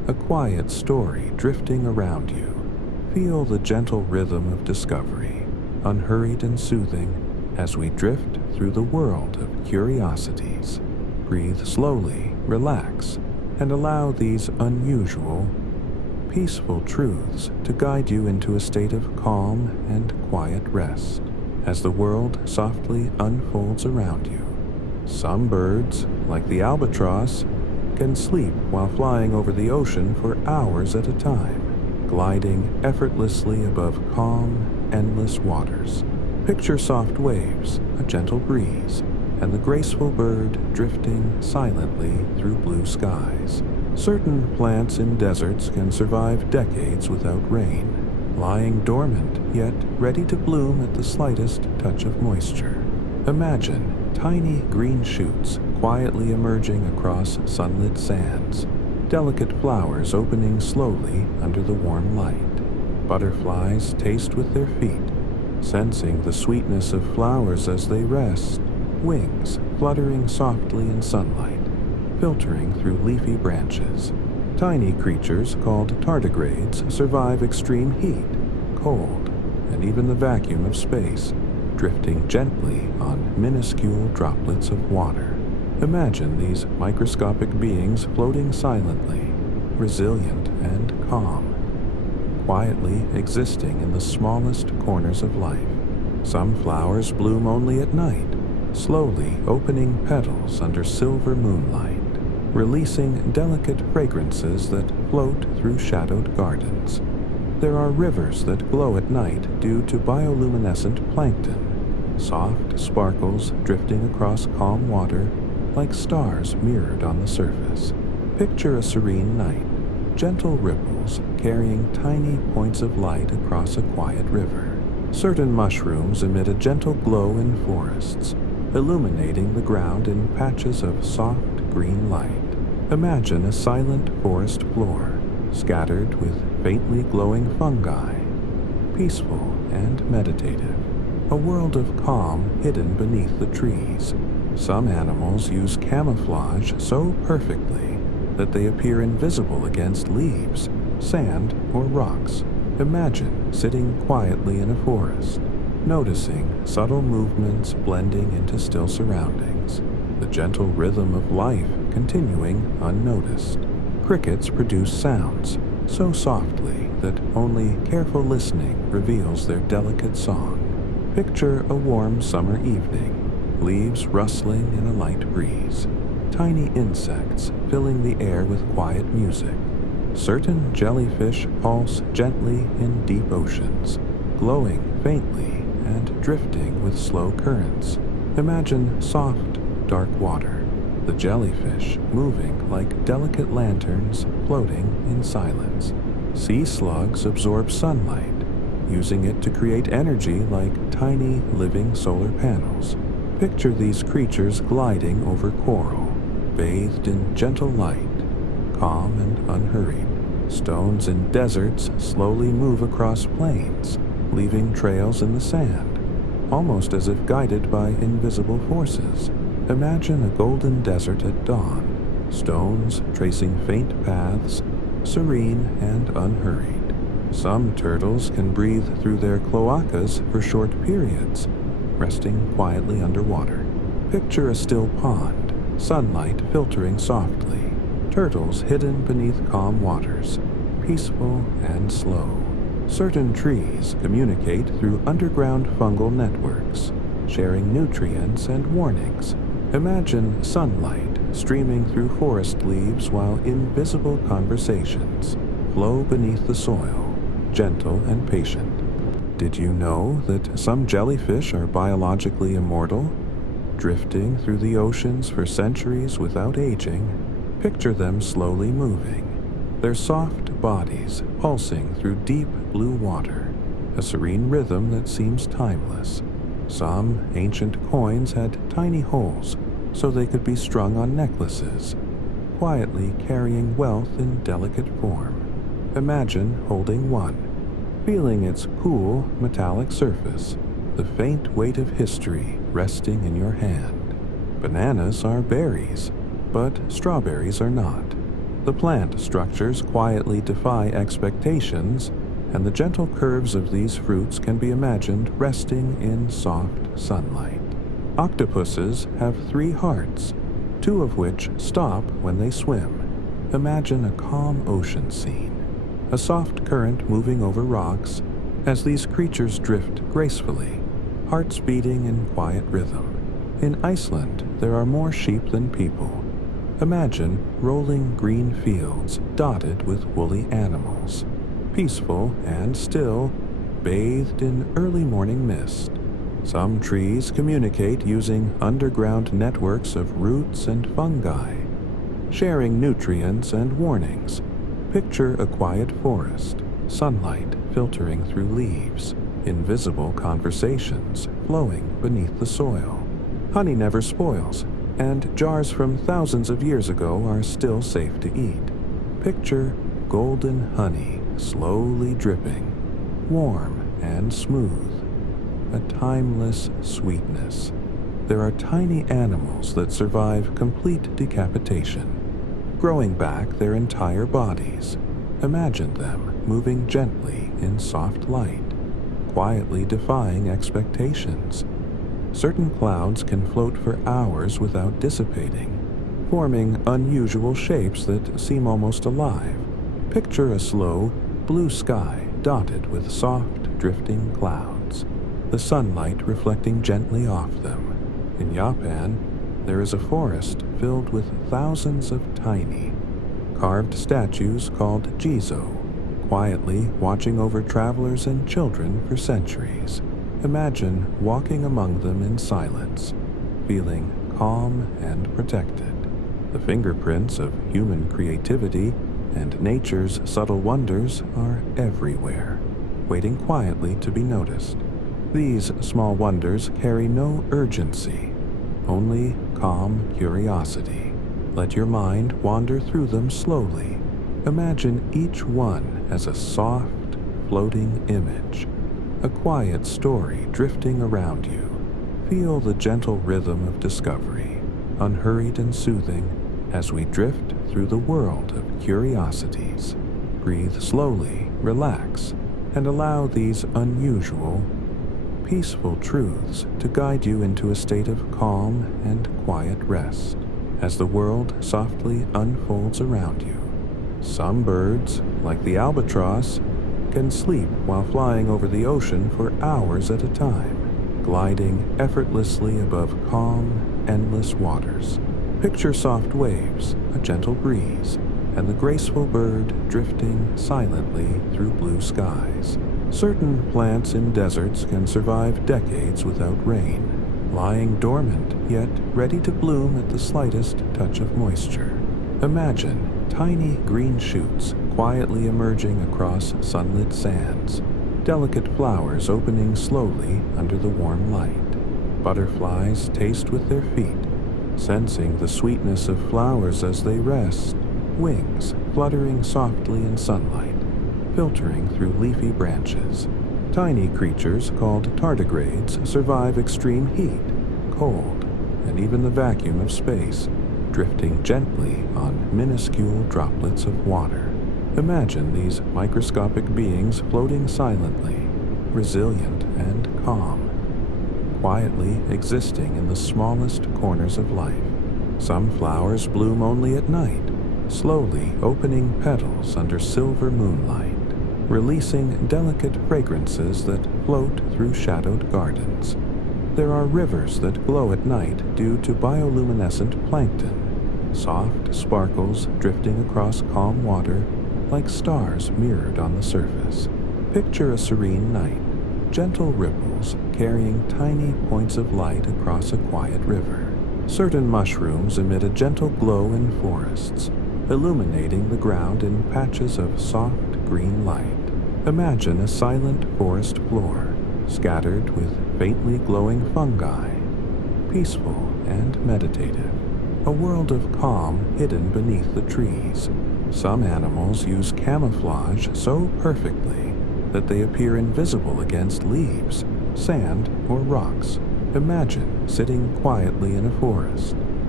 a quiet story drifting around you. Feel the gentle rhythm of discovery, unhurried and soothing, as we drift through the world of curiosities. Breathe slowly, relax, and allow these unusual, peaceful truths to guide you into a state of calm and quiet rest as the world softly unfolds around you. Some birds, like the albatross, can sleep while flying over the ocean for hours at a time, gliding effortlessly above calm, endless waters. Picture soft waves, a gentle breeze, and the graceful bird drifting silently through blue skies. Certain plants in deserts can survive decades without rain, lying dormant yet ready to bloom at the slightest touch of moisture. Imagine tiny green shoots quietly emerging across sunlit sands, delicate flowers opening slowly under the warm light. Butterflies taste with their feet, sensing the sweetness of flowers as they rest, wings fluttering softly in sunlight, filtering through leafy branches. Tiny creatures called tardigrades survive extreme heat, cold, and even the vacuum of space, drifting gently on minuscule droplets of water. Imagine these microscopic beings floating silently, resilient and calm, quietly existing in the smallest corners of life. Some flowers bloom only at night, slowly opening petals under silver moonlight, releasing delicate fragrances that float through shadowed gardens. There are rivers that glow at night due to bioluminescent plankton, soft sparkles drifting across calm water like stars mirrored on the surface. Picture a serene night, gentle ripples carrying tiny points of light across a quiet river. Certain mushrooms emit a gentle glow in forests, illuminating the ground in patches of soft green light. Imagine a silent forest floor, scattered with faintly glowing fungi, peaceful and meditative. A world of calm hidden beneath the trees. Some animals use camouflage so perfectly that they appear invisible against leaves, sand, or rocks. Imagine sitting quietly in a forest, noticing subtle movements blending into still surroundings, the gentle rhythm of life continuing unnoticed. Crickets produce sounds so softly that only careful listening reveals their delicate song. Picture a warm summer evening, leaves rustling in a light breeze, tiny insects filling the air with quiet music. Certain jellyfish pulse gently in deep oceans, glowing faintly and drifting with slow currents. Imagine soft, dark water, the jellyfish moving like delicate lanterns floating in silence. Sea slugs absorb sunlight, using it to create energy like tiny living solar panels. Picture these creatures gliding over coral, bathed in gentle light, calm and unhurried. Stones in deserts slowly move across plains, leaving trails in the sand, almost as if guided by invisible forces. Imagine a golden desert at dawn, stones tracing faint paths, serene and unhurried. Some turtles can breathe through their cloacas for short periods, resting quietly underwater. Picture a still pond, sunlight filtering softly, turtles hidden beneath calm waters, peaceful and slow. Certain trees communicate through underground fungal networks, sharing nutrients and warnings. Imagine sunlight streaming through forest leaves while invisible conversations flow beneath the soil, gentle and patient. Did you know that some jellyfish are biologically immortal, drifting through the oceans for centuries without aging? Picture them slowly moving, their soft bodies pulsing through deep blue water, a serene rhythm that seems timeless. Some ancient coins had tiny holes so they could be strung on necklaces, quietly carrying wealth in delicate form. Imagine holding one, feeling its cool, metallic surface, the faint weight of history resting in your hand. Bananas are berries, but strawberries are not. The plant structures quietly defy expectations, and the gentle curves of these fruits can be imagined resting in soft sunlight. Octopuses have 3 hearts, 2 of which stop when they swim. Imagine a calm ocean scene, a soft current moving over rocks as these creatures drift gracefully, hearts beating in quiet rhythm. In Iceland, there are more sheep than people. Imagine rolling green fields dotted with woolly animals, peaceful and still, bathed in early morning mist. Some trees communicate using underground networks of roots and fungi, sharing nutrients and warnings. Picture a quiet forest, sunlight filtering through leaves, invisible conversations flowing beneath the soil. Honey never spoils, and jars from thousands of years ago are still safe to eat. Picture golden honey slowly dripping, warm and smooth, a timeless sweetness. There are tiny animals that survive complete decapitation, growing back their entire bodies. Imagine them moving gently in soft light, quietly defying expectations. Certain clouds can float for hours without dissipating, forming unusual shapes that seem almost alive. Picture a slow, blue sky dotted with soft, drifting clouds, the sunlight reflecting gently off them. In Japan, there is a forest filled with thousands of tiny, carved statues called jizo, quietly watching over travelers and children for centuries. Imagine walking among them in silence, feeling calm and protected. The fingerprints of human creativity and nature's subtle wonders are everywhere, waiting quietly to be noticed. These small wonders carry no urgency, only calm curiosity. Let your mind wander through them slowly. Imagine each one as a soft, floating image, a quiet story drifting around you. Feel the gentle rhythm of discovery, unhurried and soothing, as we drift through the world of curiosities. Breathe slowly, relax, and allow these unusual, peaceful truths to guide you into a state of calm and quiet rest as the world softly unfolds around you. Some birds, like the albatross, can sleep while flying over the ocean for hours at a time, gliding effortlessly above calm, endless waters. Picture soft waves, a gentle breeze, and the graceful bird drifting silently through blue skies. Certain plants in deserts can survive decades without rain, lying dormant yet ready to bloom at the slightest touch of moisture. Imagine tiny green shoots quietly emerging across sunlit sands, delicate flowers opening slowly under the warm light. Butterflies taste with their feet, sensing the sweetness of flowers as they rest, wings fluttering softly in sunlight, filtering through leafy branches. Tiny creatures called tardigrades survive extreme heat, cold, and even the vacuum of space, drifting gently on minuscule droplets of water. Imagine these microscopic beings floating silently, resilient and calm, quietly existing in the smallest corners of life. Some flowers bloom only at night, slowly opening petals under silver moonlight, releasing delicate fragrances that float through shadowed gardens. There are rivers that glow at night due to bioluminescent plankton, soft sparkles drifting across calm water like stars mirrored on the surface. Picture a serene night, gentle ripples carrying tiny points of light across a quiet river. Certain mushrooms emit a gentle glow in forests, illuminating the ground in patches of soft green light. Imagine a silent forest floor, scattered with faintly glowing fungi, peaceful and meditative. A world of calm hidden beneath the trees. Some animals use camouflage so perfectly that they appear invisible against leaves, sand, or rocks. Imagine sitting quietly in a forest,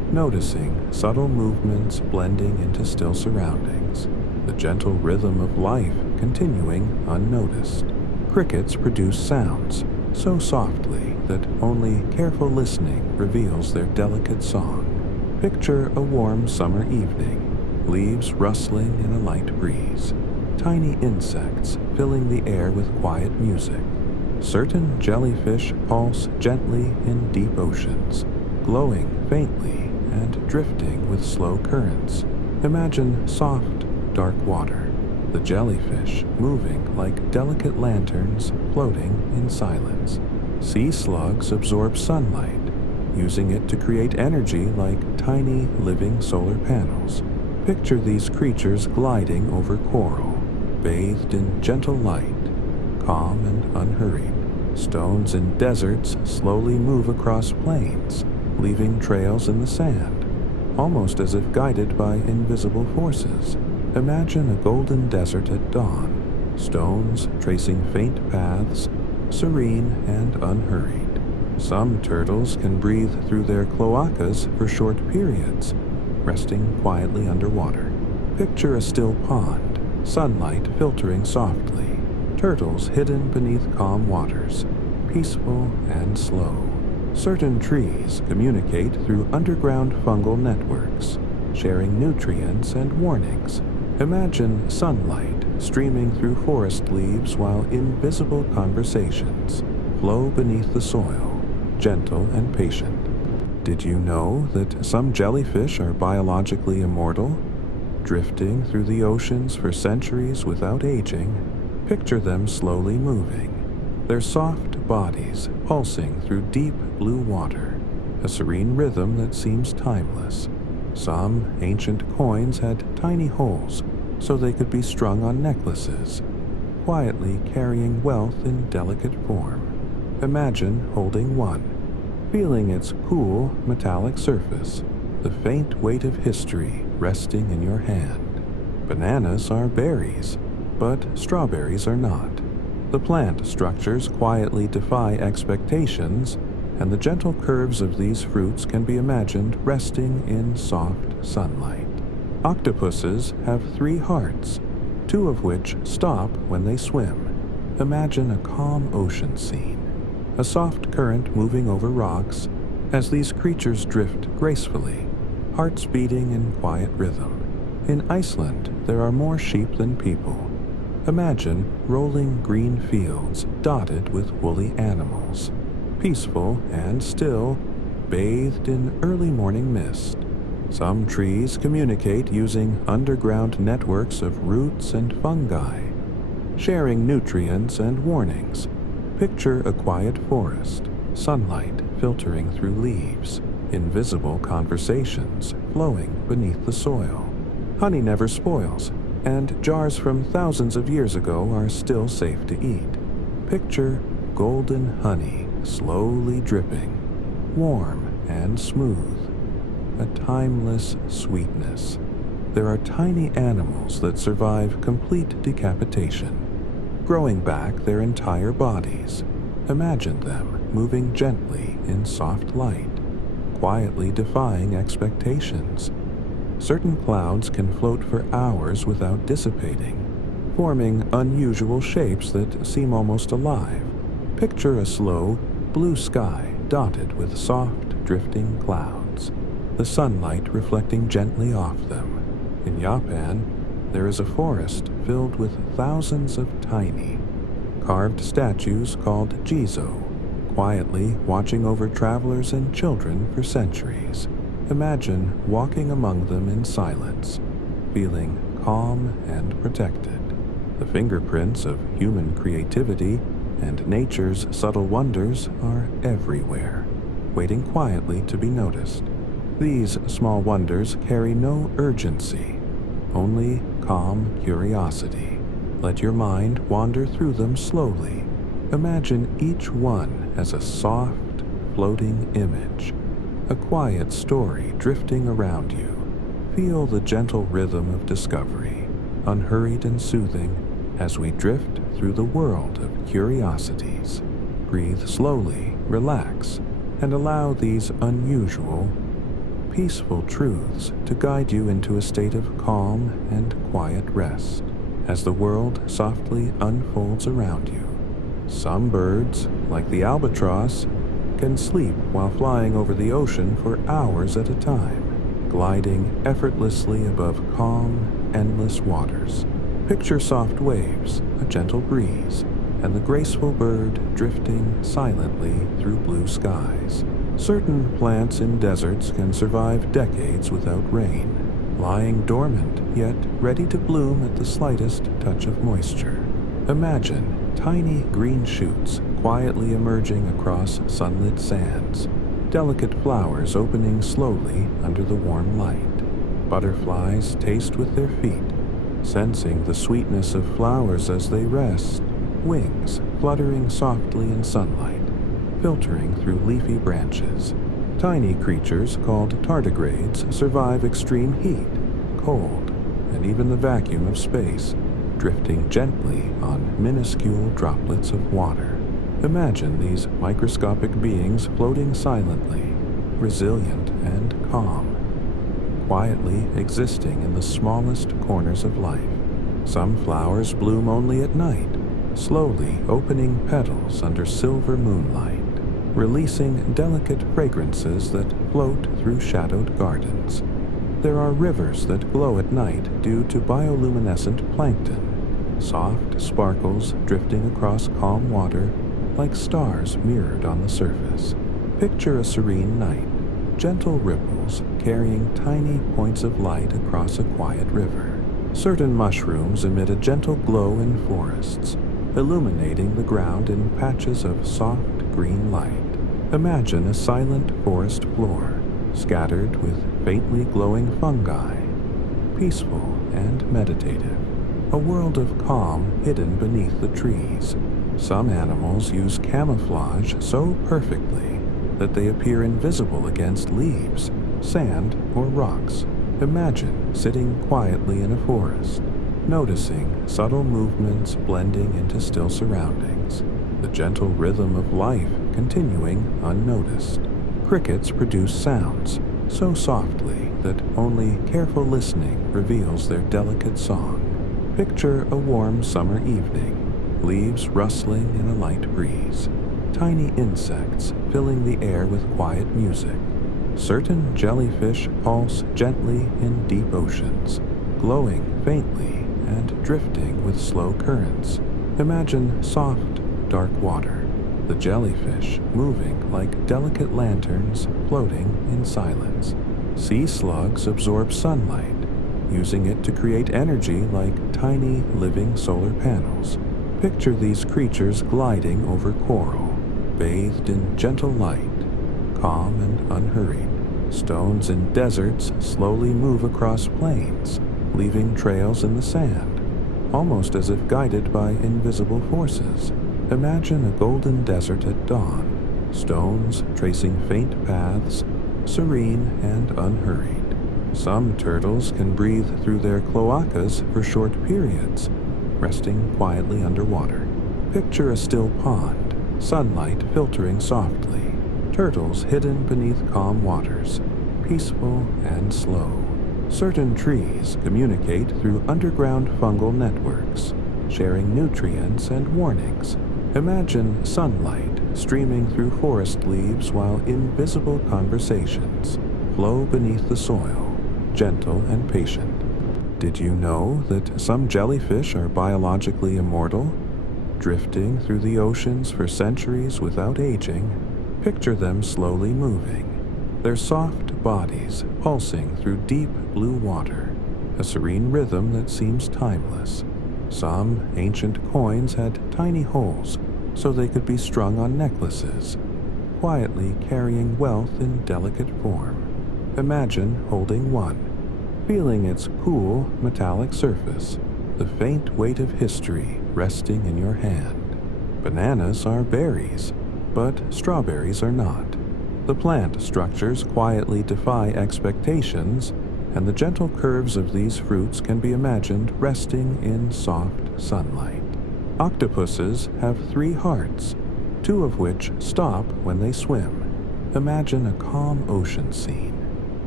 noticing subtle movements blending into still surroundings, the gentle rhythm of life continuing unnoticed. Crickets produce sounds so softly that only careful listening reveals their delicate song. Picture a warm summer evening, leaves rustling in a light breeze, tiny insects filling the air with quiet music. Certain jellyfish pulse gently in deep oceans, glowing faintly and drifting with slow currents. Imagine soft, dark water, the jellyfish moving like delicate lanterns floating in silence. Sea slugs absorb sunlight, using it to create energy like tiny living solar panels. Picture these creatures gliding over coral, bathed in gentle light, calm and unhurried. Stones in deserts slowly move across plains, leaving trails in the sand, almost as if guided by invisible forces. Imagine a golden desert at dawn, stones tracing faint paths, serene and unhurried. Some turtles can breathe through their cloacas for short periods, resting quietly underwater. Picture a still pond, sunlight filtering softly, turtles hidden beneath calm waters, peaceful and slow. Certain trees communicate through underground fungal networks, sharing nutrients and warnings. Imagine sunlight streaming through forest leaves while invisible conversations flow beneath the soil, gentle and patient. Did you know that some jellyfish are biologically immortal, drifting through the oceans for centuries without aging? Picture them slowly moving, their soft bodies pulsing through deep blue water, a serene rhythm that seems timeless. Some ancient coins had tiny holes so they could be strung on necklaces, quietly carrying wealth in delicate form. Imagine holding one, feeling its cool, metallic surface, the faint weight of history resting in your hand. Bananas are berries, but strawberries are not. The plant structures quietly defy expectations, and the gentle curves of these fruits can be imagined resting in soft sunlight. Octopuses have 3 hearts, 2 of which stop when they swim. Imagine a calm ocean scene, a soft current moving over rocks as these creatures drift gracefully, hearts beating in quiet rhythm. In Iceland, there are more sheep than people. Imagine rolling green fields dotted with woolly animals, peaceful and still, bathed in early morning mist. Some trees communicate using underground networks of roots and fungi, sharing nutrients and warnings. Picture a quiet forest, sunlight filtering through leaves, invisible conversations flowing beneath the soil. Honey never spoils, and jars from thousands of years ago are still safe to eat. Picture golden honey slowly dripping, warm and smooth, a timeless sweetness. There are tiny animals that survive complete decapitation, growing back their entire bodies. Imagine them moving gently in soft light, quietly defying expectations. Certain clouds can float for hours without dissipating, forming unusual shapes that seem almost alive. Picture a slow, blue sky dotted with soft, drifting clouds, the sunlight reflecting gently off them. In Japan, there is a forest filled with thousands of tiny, carved statues called jizo, quietly watching over travelers and children for centuries. Imagine walking among them in silence, feeling calm and protected. The fingerprints of human creativity and nature's subtle wonders are everywhere, waiting quietly to be noticed. These small wonders carry no urgency, only calm curiosity. Let your mind wander through them slowly. Imagine each one as a soft, floating image, a quiet story drifting around you. Feel the gentle rhythm of discovery, unhurried and soothing, as we drift through the world of curiosities. Breathe slowly, relax, and allow these unusual, peaceful truths to guide you into a state of calm and quiet rest as the world softly unfolds around you. Some birds, like the albatross, can sleep while flying over the ocean for hours at a time, gliding effortlessly above calm, endless waters. Picture soft waves, a gentle breeze, and the graceful bird drifting silently through blue skies. Certain plants in deserts can survive decades without rain, lying dormant yet ready to bloom at the slightest touch of moisture. Imagine tiny green shoots quietly emerging across sunlit sands, delicate flowers opening slowly under the warm light. Butterflies taste with their feet, sensing the sweetness of flowers as they rest, wings fluttering softly in sunlight, filtering through leafy branches. Tiny creatures called tardigrades survive extreme heat, cold, and even the vacuum of space, drifting gently on minuscule droplets of water. Imagine these microscopic beings floating silently, resilient and calm, quietly existing in the smallest corners of life. Some flowers bloom only at night, slowly opening petals under silver moonlight, releasing delicate fragrances that float through shadowed gardens. There are rivers that glow at night due to bioluminescent plankton, soft sparkles drifting across calm water like stars mirrored on the surface. Picture a serene night, gentle ripples carrying tiny points of light across a quiet river. Certain mushrooms emit a gentle glow in forests, illuminating the ground in patches of soft green light. Imagine a silent forest floor, scattered with faintly glowing fungi, peaceful and meditative. A world of calm hidden beneath the trees. Some animals use camouflage so perfectly that they appear invisible against leaves, sand, or rocks. Imagine sitting quietly in a forest, noticing subtle movements blending into still surroundings, the gentle rhythm of life continuing unnoticed. Crickets produce sounds so softly that only careful listening reveals their delicate song. Picture a warm summer evening, leaves rustling in a light breeze, tiny insects filling the air with quiet music. Certain jellyfish pulse gently in deep oceans, glowing faintly and drifting with slow currents. Imagine soft, dark water, the jellyfish moving like delicate lanterns floating in silence. Sea slugs absorb sunlight, using it to create energy like tiny living solar panels. Picture these creatures gliding over coral, bathed in gentle light, calm and unhurried. Stones in deserts slowly move across plains, leaving trails in the sand, almost as if guided by invisible forces. Imagine a golden desert at dawn, stones tracing faint paths, serene and unhurried. Some turtles can breathe through their cloacas for short periods, resting quietly underwater. Picture a still pond, sunlight filtering softly, turtles hidden beneath calm waters, peaceful and slow. Certain trees communicate through underground fungal networks, sharing nutrients and warnings. Imagine sunlight streaming through forest leaves while invisible conversations flow beneath the soil, gentle and patient. Did you know that some jellyfish are biologically immortal, drifting through the oceans for centuries without aging? Picture them slowly moving, their soft bodies pulsing through deep blue water, a serene rhythm that seems timeless. Some ancient coins had tiny holes so they could be strung on necklaces, quietly carrying wealth in delicate form. Imagine holding one, feeling its cool, metallic surface, the faint weight of history resting in your hand. Bananas are berries, but strawberries are not. The plant structures quietly defy expectations, and the gentle curves of these fruits can be imagined resting in soft sunlight. Octopuses have 3 hearts, 2 of which stop when they swim. Imagine a calm ocean scene,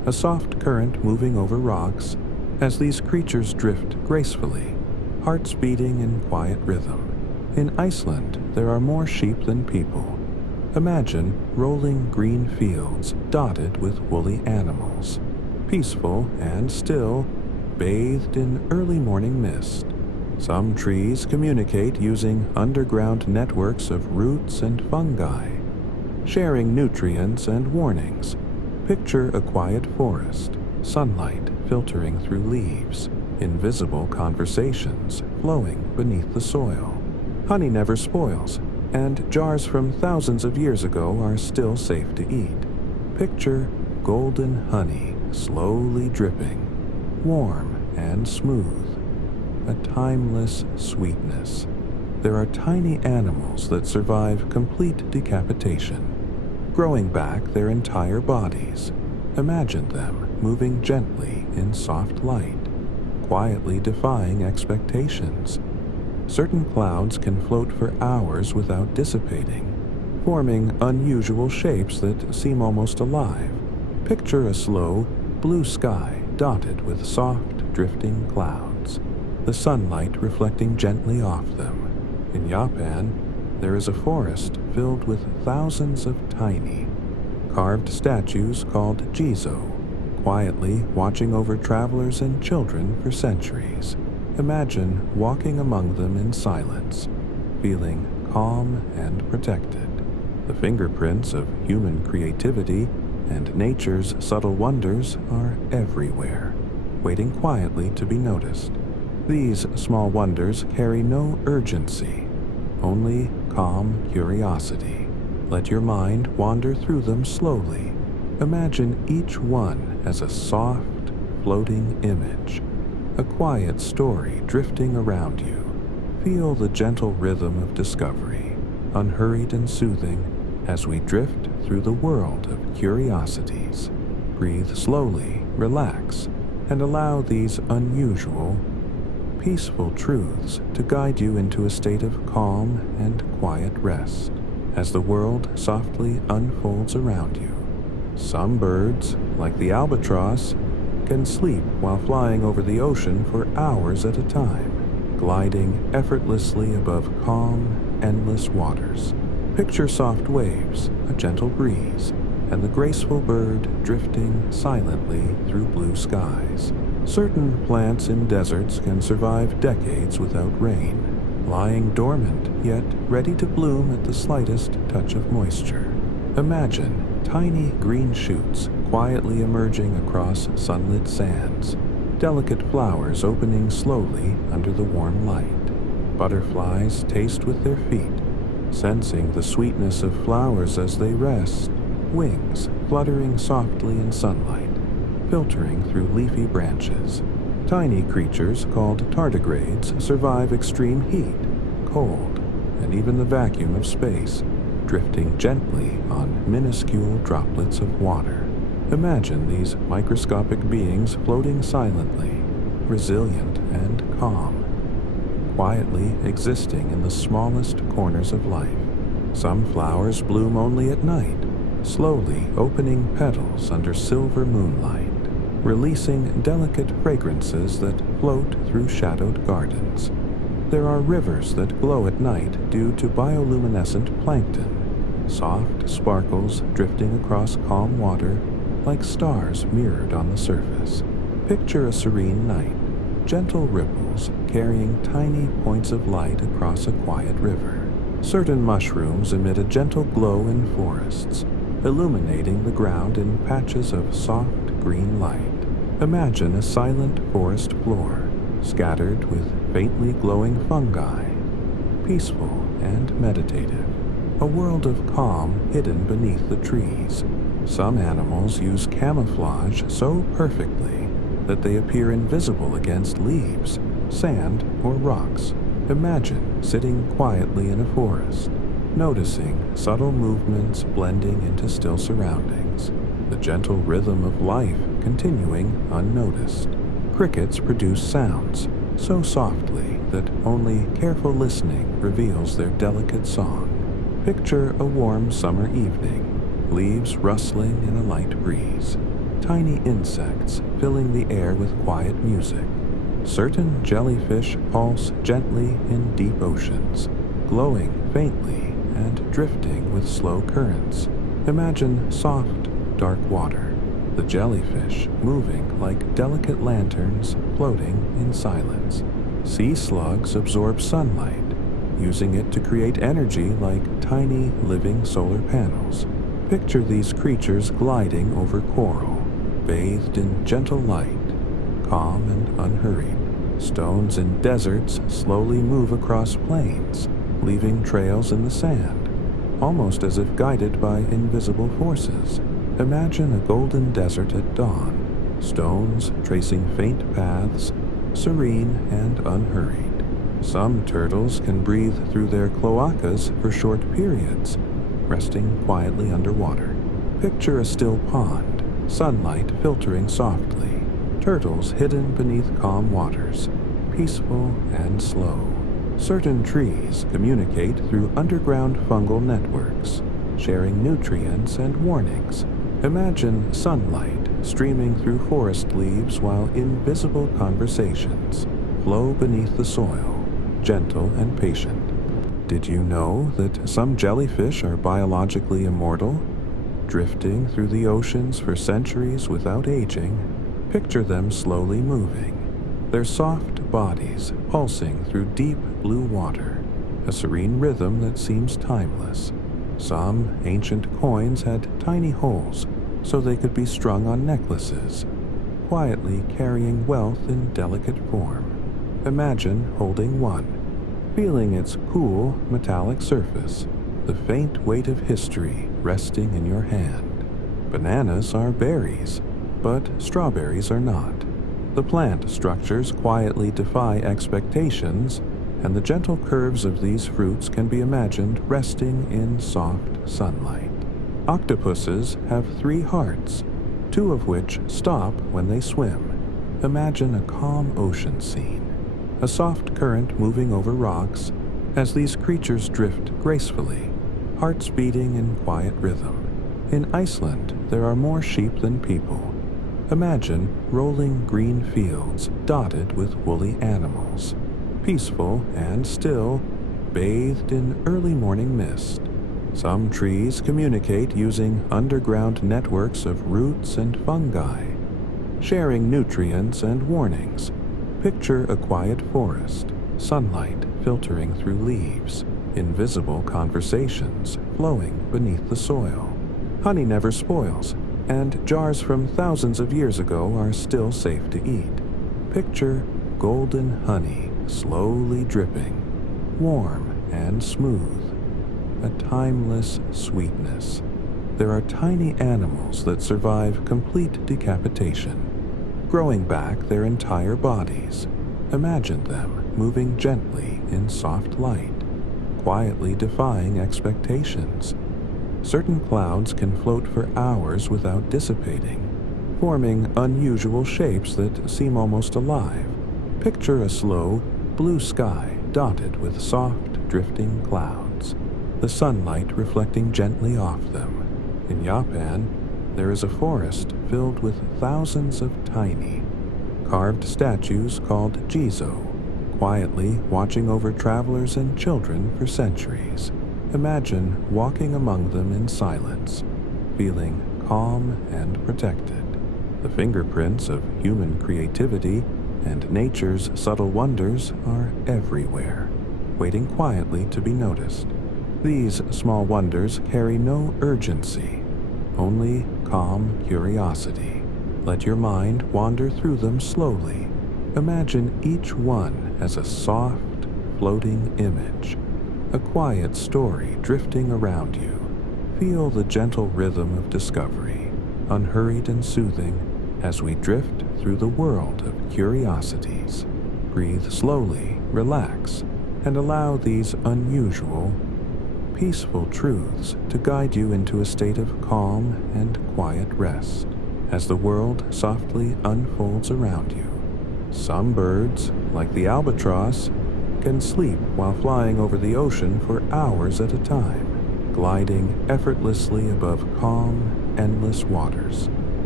a soft current moving over rocks as these creatures drift gracefully, hearts beating in quiet rhythm. In Iceland, there are more sheep than people. Imagine rolling green fields dotted with woolly animals, peaceful and still, bathed in early morning mist. Some trees communicate using underground networks of roots and fungi, sharing nutrients and warnings. Picture a quiet forest, sunlight filtering through leaves, invisible conversations flowing beneath the soil. Honey never spoils, and jars from thousands of years ago are still safe to eat. Picture golden honey slowly dripping, warm and smooth, a timeless sweetness. There are tiny animals that survive complete decapitation, growing back their entire bodies. Imagine them moving gently in soft light, quietly defying expectations. Certain clouds can float for hours without dissipating, forming unusual shapes that seem almost alive. Picture a slow, blue sky dotted with soft, drifting clouds, the sunlight reflecting gently off them. In Japan, there is a forest filled with thousands of tiny, carved statues called jizo, quietly watching over travelers and children for centuries. Imagine walking among them in silence, feeling calm and protected. The fingerprints of human creativity and nature's subtle wonders are everywhere, waiting quietly to be noticed. These small wonders carry no urgency, only calm curiosity. Let your mind wander through them slowly. Imagine each one as a soft, floating image, a quiet story drifting around you. Feel the gentle rhythm of discovery, unhurried and soothing, as we drift through the world of curiosities. Breathe slowly, relax, and allow these unusual, peaceful truths to guide you into a state of calm and quiet rest as the world softly unfolds around you. Some birds, like the albatross, can sleep while flying over the ocean for hours at a time, gliding effortlessly above calm, endless waters. Picture soft waves, a gentle breeze, and the graceful bird drifting silently through blue skies. Certain plants in deserts can survive decades without rain, lying dormant yet ready to bloom at the slightest touch of moisture. Imagine tiny green shoots quietly emerging across sunlit sands, delicate flowers opening slowly under the warm light. Butterflies taste with their feet, sensing the sweetness of flowers as they rest, wings fluttering softly in sunlight, filtering through leafy branches. Tiny creatures called tardigrades survive extreme heat, cold, and even the vacuum of space, drifting gently on minuscule droplets of water. Imagine these microscopic beings floating silently, resilient and calm, quietly existing in the smallest corners of life. Some flowers bloom only at night, slowly opening petals under silver moonlight, releasing delicate fragrances that float through shadowed gardens. There are rivers that glow at night due to bioluminescent plankton, soft sparkles drifting across calm water like stars mirrored on the surface. Picture a serene night, gentle ripples carrying tiny points of light across a quiet river. Certain mushrooms emit a gentle glow in forests, illuminating the ground in patches of soft green light. Imagine a silent forest floor, scattered with faintly glowing fungi, peaceful and meditative, a world of calm hidden beneath the trees. Some animals use camouflage so perfectly that they appear invisible against leaves, sand, or rocks. Imagine sitting quietly in a forest, noticing subtle movements blending into still surroundings, the gentle rhythm of life continuing unnoticed. Crickets produce sounds so softly that only careful listening reveals their delicate song. Picture a warm summer evening, leaves rustling in a light breeze. tiny insects filling the air with quiet music. Certain jellyfish pulse gently in deep oceans, glowing faintly and drifting with slow currents. Imagine soft, dark water, the jellyfish moving like delicate lanterns floating in silence. Sea slugs absorb sunlight, using it to create energy like tiny living solar panels. Picture these creatures gliding over coral, bathed in gentle light, calm and unhurried. Stones in deserts slowly move across plains, leaving trails in the sand, almost as if guided by invisible forces. Imagine a golden desert at dawn, stones tracing faint paths, serene and unhurried. Some turtles can breathe through their cloacas for short periods, resting quietly underwater. Picture a still pond, sunlight filtering softly, turtles hidden beneath calm waters, peaceful and slow. Certain trees communicate through underground fungal networks, sharing nutrients and warnings. Imagine sunlight streaming through forest leaves while invisible conversations flow beneath the soil, gentle and patient. Did you know that some jellyfish are biologically immortal, drifting through the oceans for centuries without aging? Picture them slowly moving, their soft bodies pulsing through deep blue water, a serene rhythm that seems timeless. Some ancient coins had tiny holes so they could be strung on necklaces, quietly carrying wealth in delicate form. Imagine holding one, feeling its cool metallic surface, the faint weight of history resting in your hand. Bananas are berries, but strawberries are not. The plant structures quietly defy expectations, and the gentle curves of these fruits can be imagined resting in soft sunlight. Octopuses have 3 hearts, 2 of which stop when they swim. Imagine a calm ocean scene, a soft current moving over rocks as these creatures drift gracefully, hearts beating in quiet rhythm. In Iceland, there are more sheep than people. Imagine rolling green fields dotted with woolly animals, peaceful and still, bathed in early morning mist. Some trees communicate using underground networks of roots and fungi, sharing nutrients and warnings. Picture a quiet forest, sunlight filtering through leaves, invisible conversations flowing beneath the soil. Honey never spoils, and jars from thousands of years ago are still safe to eat. Picture golden honey slowly dripping, warm and smooth, a timeless sweetness. There are tiny animals that survive complete decapitation, growing back their entire bodies. Imagine them moving gently in soft light, quietly defying expectations. Certain clouds can float for hours without dissipating, forming unusual shapes that seem almost alive. Picture a slow, blue sky dotted with soft, drifting clouds, the sunlight reflecting gently off them. In Japan, there is a forest filled with thousands of tiny, carved statues called jizo, quietly watching over travelers and children for centuries. Imagine walking among them in silence, feeling calm and protected. The fingerprints of human creativity and nature's subtle wonders are everywhere, waiting quietly to be noticed. These small wonders carry no urgency, only calm curiosity. Let your mind wander through them slowly. Imagine each one as a soft, floating image, a quiet story drifting around you. Feel the gentle rhythm of discovery, unhurried and soothing, as we drift through the world of curiosities. Breathe slowly, relax, and allow these unusual, peaceful truths to guide you into a state of calm and quiet rest as the world softly unfolds around you. Some birds, like the albatross, can sleep while flying over the ocean for hours at a time, gliding effortlessly above calm, endless waters.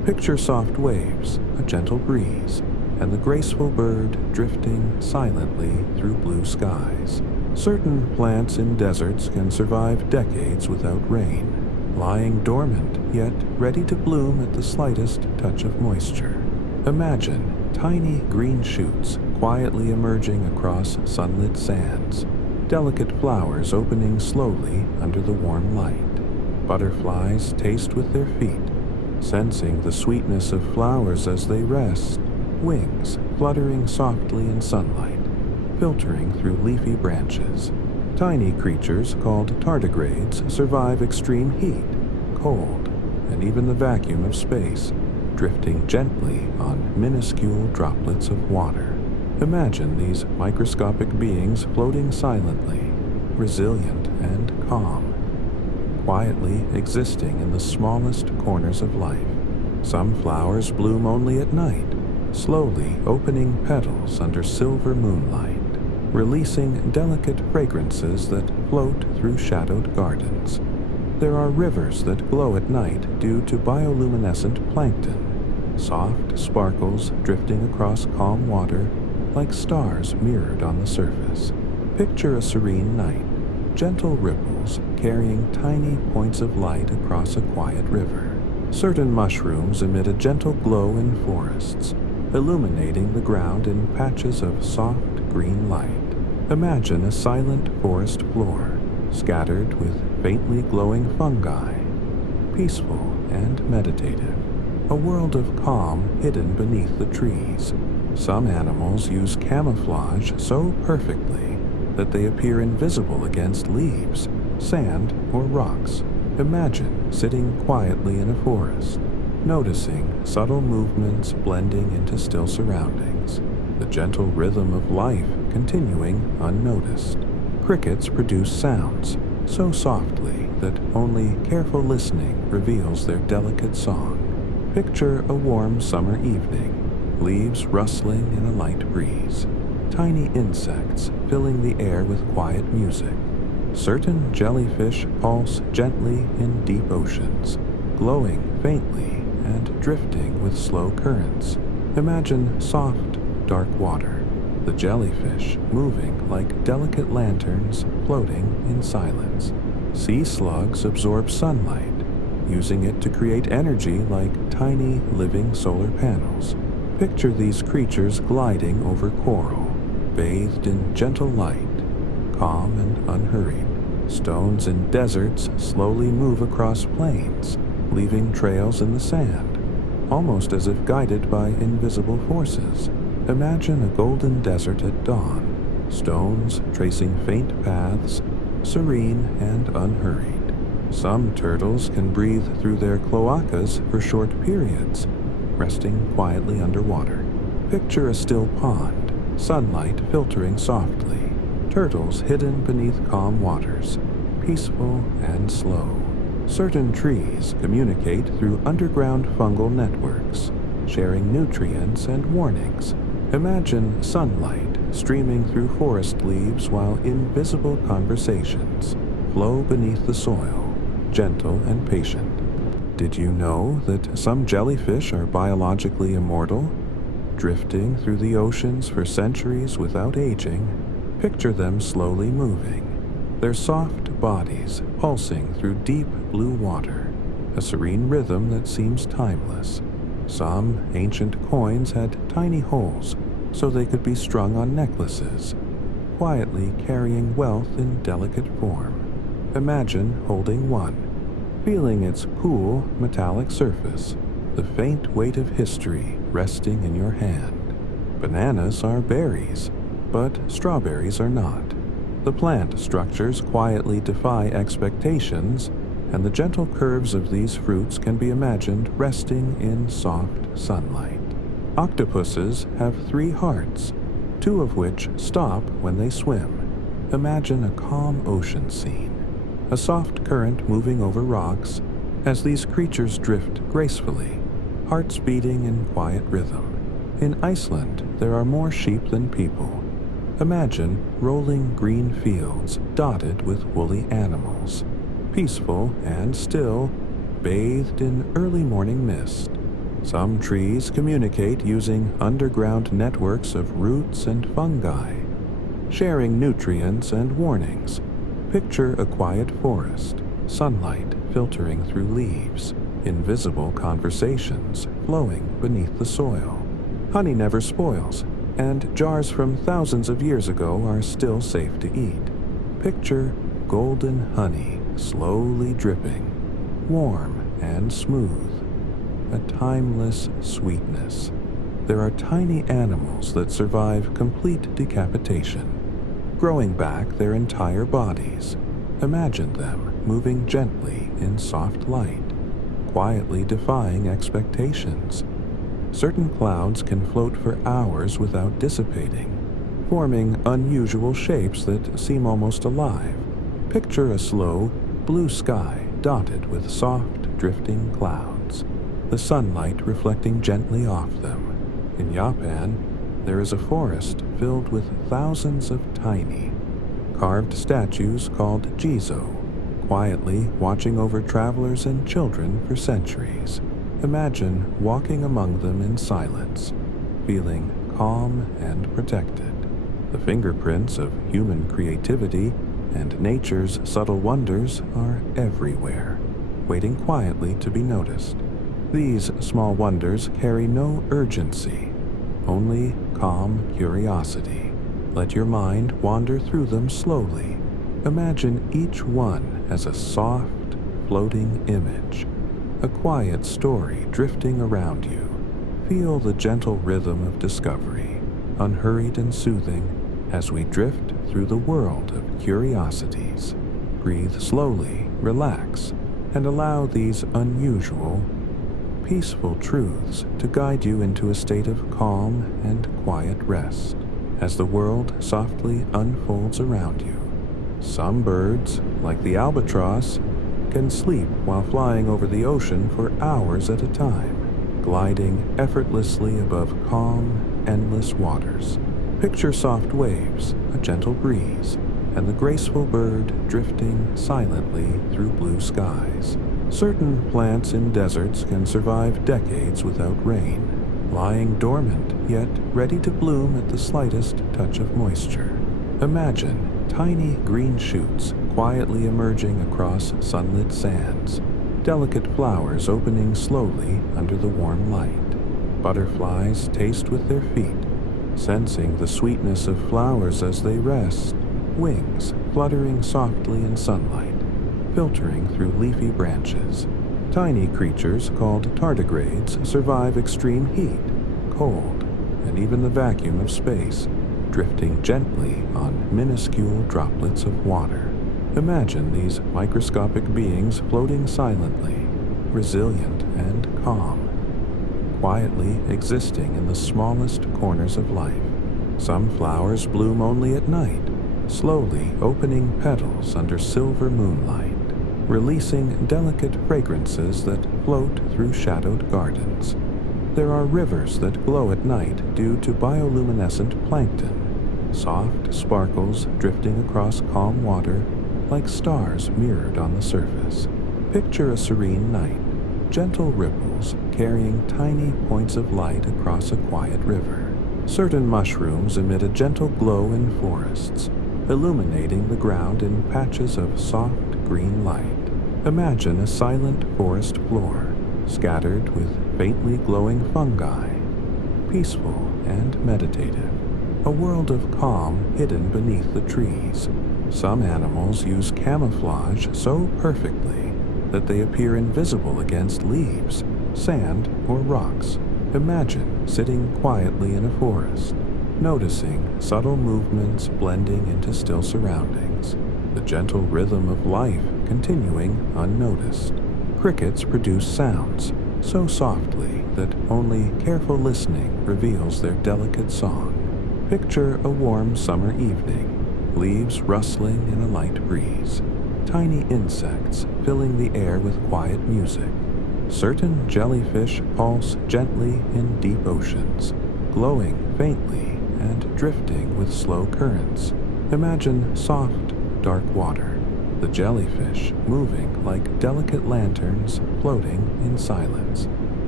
Picture soft waves, a gentle breeze, and the graceful bird drifting silently through blue skies. Certain plants in deserts can survive decades without rain, lying dormant yet ready to bloom at the slightest touch of moisture. Imagine tiny green shoots quietly emerging across sunlit sands, delicate flowers opening slowly under the warm light. Butterflies taste with their feet, sensing the sweetness of flowers as they rest, wings fluttering softly in sunlight, filtering through leafy branches. Tiny creatures called tardigrades survive extreme heat, cold, and even the vacuum of space, drifting gently on minuscule droplets of water. Imagine these microscopic beings floating silently, resilient and calm, quietly existing in the smallest corners of life. Some flowers bloom only at night, slowly opening petals under silver moonlight, releasing delicate fragrances that float through shadowed gardens. There are rivers that glow at night due to bioluminescent plankton, soft sparkles drifting across calm water like stars mirrored on the surface. Picture a serene night, gentle ripples carrying tiny points of light across a quiet river. Certain mushrooms emit a gentle glow in forests, illuminating the ground in patches of soft green light. Imagine a silent forest floor, scattered with faintly glowing fungi, peaceful and meditative, a world of calm hidden beneath the trees. Some animals use camouflage so perfectly that they appear invisible against leaves, sand, or rocks. Imagine sitting quietly in a forest, noticing subtle movements blending into still surroundings, the gentle rhythm of life continuing unnoticed. Crickets produce sounds so softly that only careful listening reveals their delicate song. Picture a warm summer evening, leaves rustling in a light breeze, tiny insects filling the air with quiet music. Certain jellyfish pulse gently in deep oceans, glowing faintly and drifting with slow currents. Imagine soft, dark water, the jellyfish moving like delicate lanterns floating in silence. Sea slugs absorb sunlight, using it to create energy like tiny living solar panels. Picture these creatures gliding over coral, bathed in gentle light, calm and unhurried. Stones in deserts slowly move across plains, leaving trails in the sand, almost as if guided by invisible forces. Imagine a golden desert at dawn, stones tracing faint paths, serene and unhurried. Some turtles can breathe through their cloacas for short periods, resting quietly underwater. Picture a still pond, sunlight filtering softly, turtles hidden beneath calm waters, peaceful and slow. Certain trees communicate through underground fungal networks, sharing nutrients and warnings. Imagine sunlight streaming through forest leaves while invisible conversations flow beneath the soil, gentle and patient. Did you know that some jellyfish are biologically immortal, drifting through the oceans for centuries without aging? Picture them slowly moving, their soft bodies pulsing through deep blue water, a serene rhythm that seems timeless. Some ancient coins had tiny holes so they could be strung on necklaces, quietly carrying wealth in delicate form. Imagine holding one, feeling its cool, metallic surface, the faint weight of history resting in your hand. Bananas are berries, but strawberries are not. The plant structures quietly defy expectations, and the gentle curves of these fruits can be imagined resting in soft sunlight. Octopuses have 3 hearts, 2 of which stop when they swim. Imagine a calm ocean scene, a soft current moving over rocks as these creatures drift gracefully, hearts beating in quiet rhythm. In Iceland, there are more sheep than people. Imagine rolling green fields dotted with woolly animals, peaceful and still, bathed in early morning mist. Some trees communicate using underground networks of roots and fungi, sharing nutrients and warnings. Picture a quiet forest, sunlight filtering through leaves, invisible conversations flowing beneath the soil. Honey never spoils, and jars from thousands of years ago are still safe to eat. Picture golden honey slowly dripping, warm and smooth, a timeless sweetness. There are tiny animals that survive complete decapitation, growing back their entire bodies. Imagine them moving gently in soft light, quietly defying expectations. Certain clouds can float for hours without dissipating, forming unusual shapes that seem almost alive. Picture a slow, blue sky dotted with soft, drifting clouds, the sunlight reflecting gently off them. In Japan, there is a forest filled with thousands of tiny, carved statues called jizo, quietly watching over travelers and children for centuries. Imagine walking among them in silence, feeling calm and protected. The fingerprints of human creativity and nature's subtle wonders are everywhere, waiting quietly to be noticed. These small wonders carry no urgency, only calm curiosity. Let your mind wander through them slowly. Imagine each one as a soft, floating image, a quiet story drifting around you. Feel the gentle rhythm of discovery, unhurried and soothing, as we drift through the world of curiosities. Breathe slowly, relax, and allow these unusual, peaceful truths to guide you into a state of calm and quiet rest as the world softly unfolds around you. Some birds, like the albatross, can sleep while flying over the ocean for hours at a time, gliding effortlessly above calm, endless waters. Picture soft waves, a gentle breeze, and the graceful bird drifting silently through blue skies. Certain plants in deserts can survive decades without rain, lying dormant yet ready to bloom at the slightest touch of moisture. Imagine tiny green shoots quietly emerging across sunlit sands, delicate flowers opening slowly under the warm light. Butterflies taste with their feet, sensing the sweetness of flowers as they rest, wings fluttering softly in sunlight, filtering through leafy branches. Tiny creatures called tardigrades survive extreme heat, cold, and even the vacuum of space, drifting gently on minuscule droplets of water. Imagine these microscopic beings floating silently, resilient and calm, quietly existing in the smallest corners of life. Some flowers bloom only at night, slowly opening petals under silver moonlight, releasing delicate fragrances that float through shadowed gardens. There are rivers that glow at night due to bioluminescent plankton, soft sparkles drifting across calm water like stars mirrored on the surface. Picture a serene night, gentle ripples carrying tiny points of light across a quiet river. Certain mushrooms emit a gentle glow in forests, illuminating the ground in patches of soft green light. Imagine a silent forest floor, scattered with faintly glowing fungi, peaceful and meditative. A world of calm hidden beneath the trees. Some animals use camouflage so perfectly that they appear invisible against leaves, sand, or rocks. Imagine sitting quietly in a forest, noticing subtle movements blending into still surroundings, the gentle rhythm of life continuing unnoticed. Crickets produce sounds so softly that only careful listening reveals their delicate song. Picture a warm summer evening, leaves rustling in a light breeze, tiny insects filling the air with quiet music. Certain jellyfish pulse gently in deep oceans, glowing faintly and drifting with slow currents. Imagine soft, dark water, the jellyfish moving like delicate lanterns floating in silence.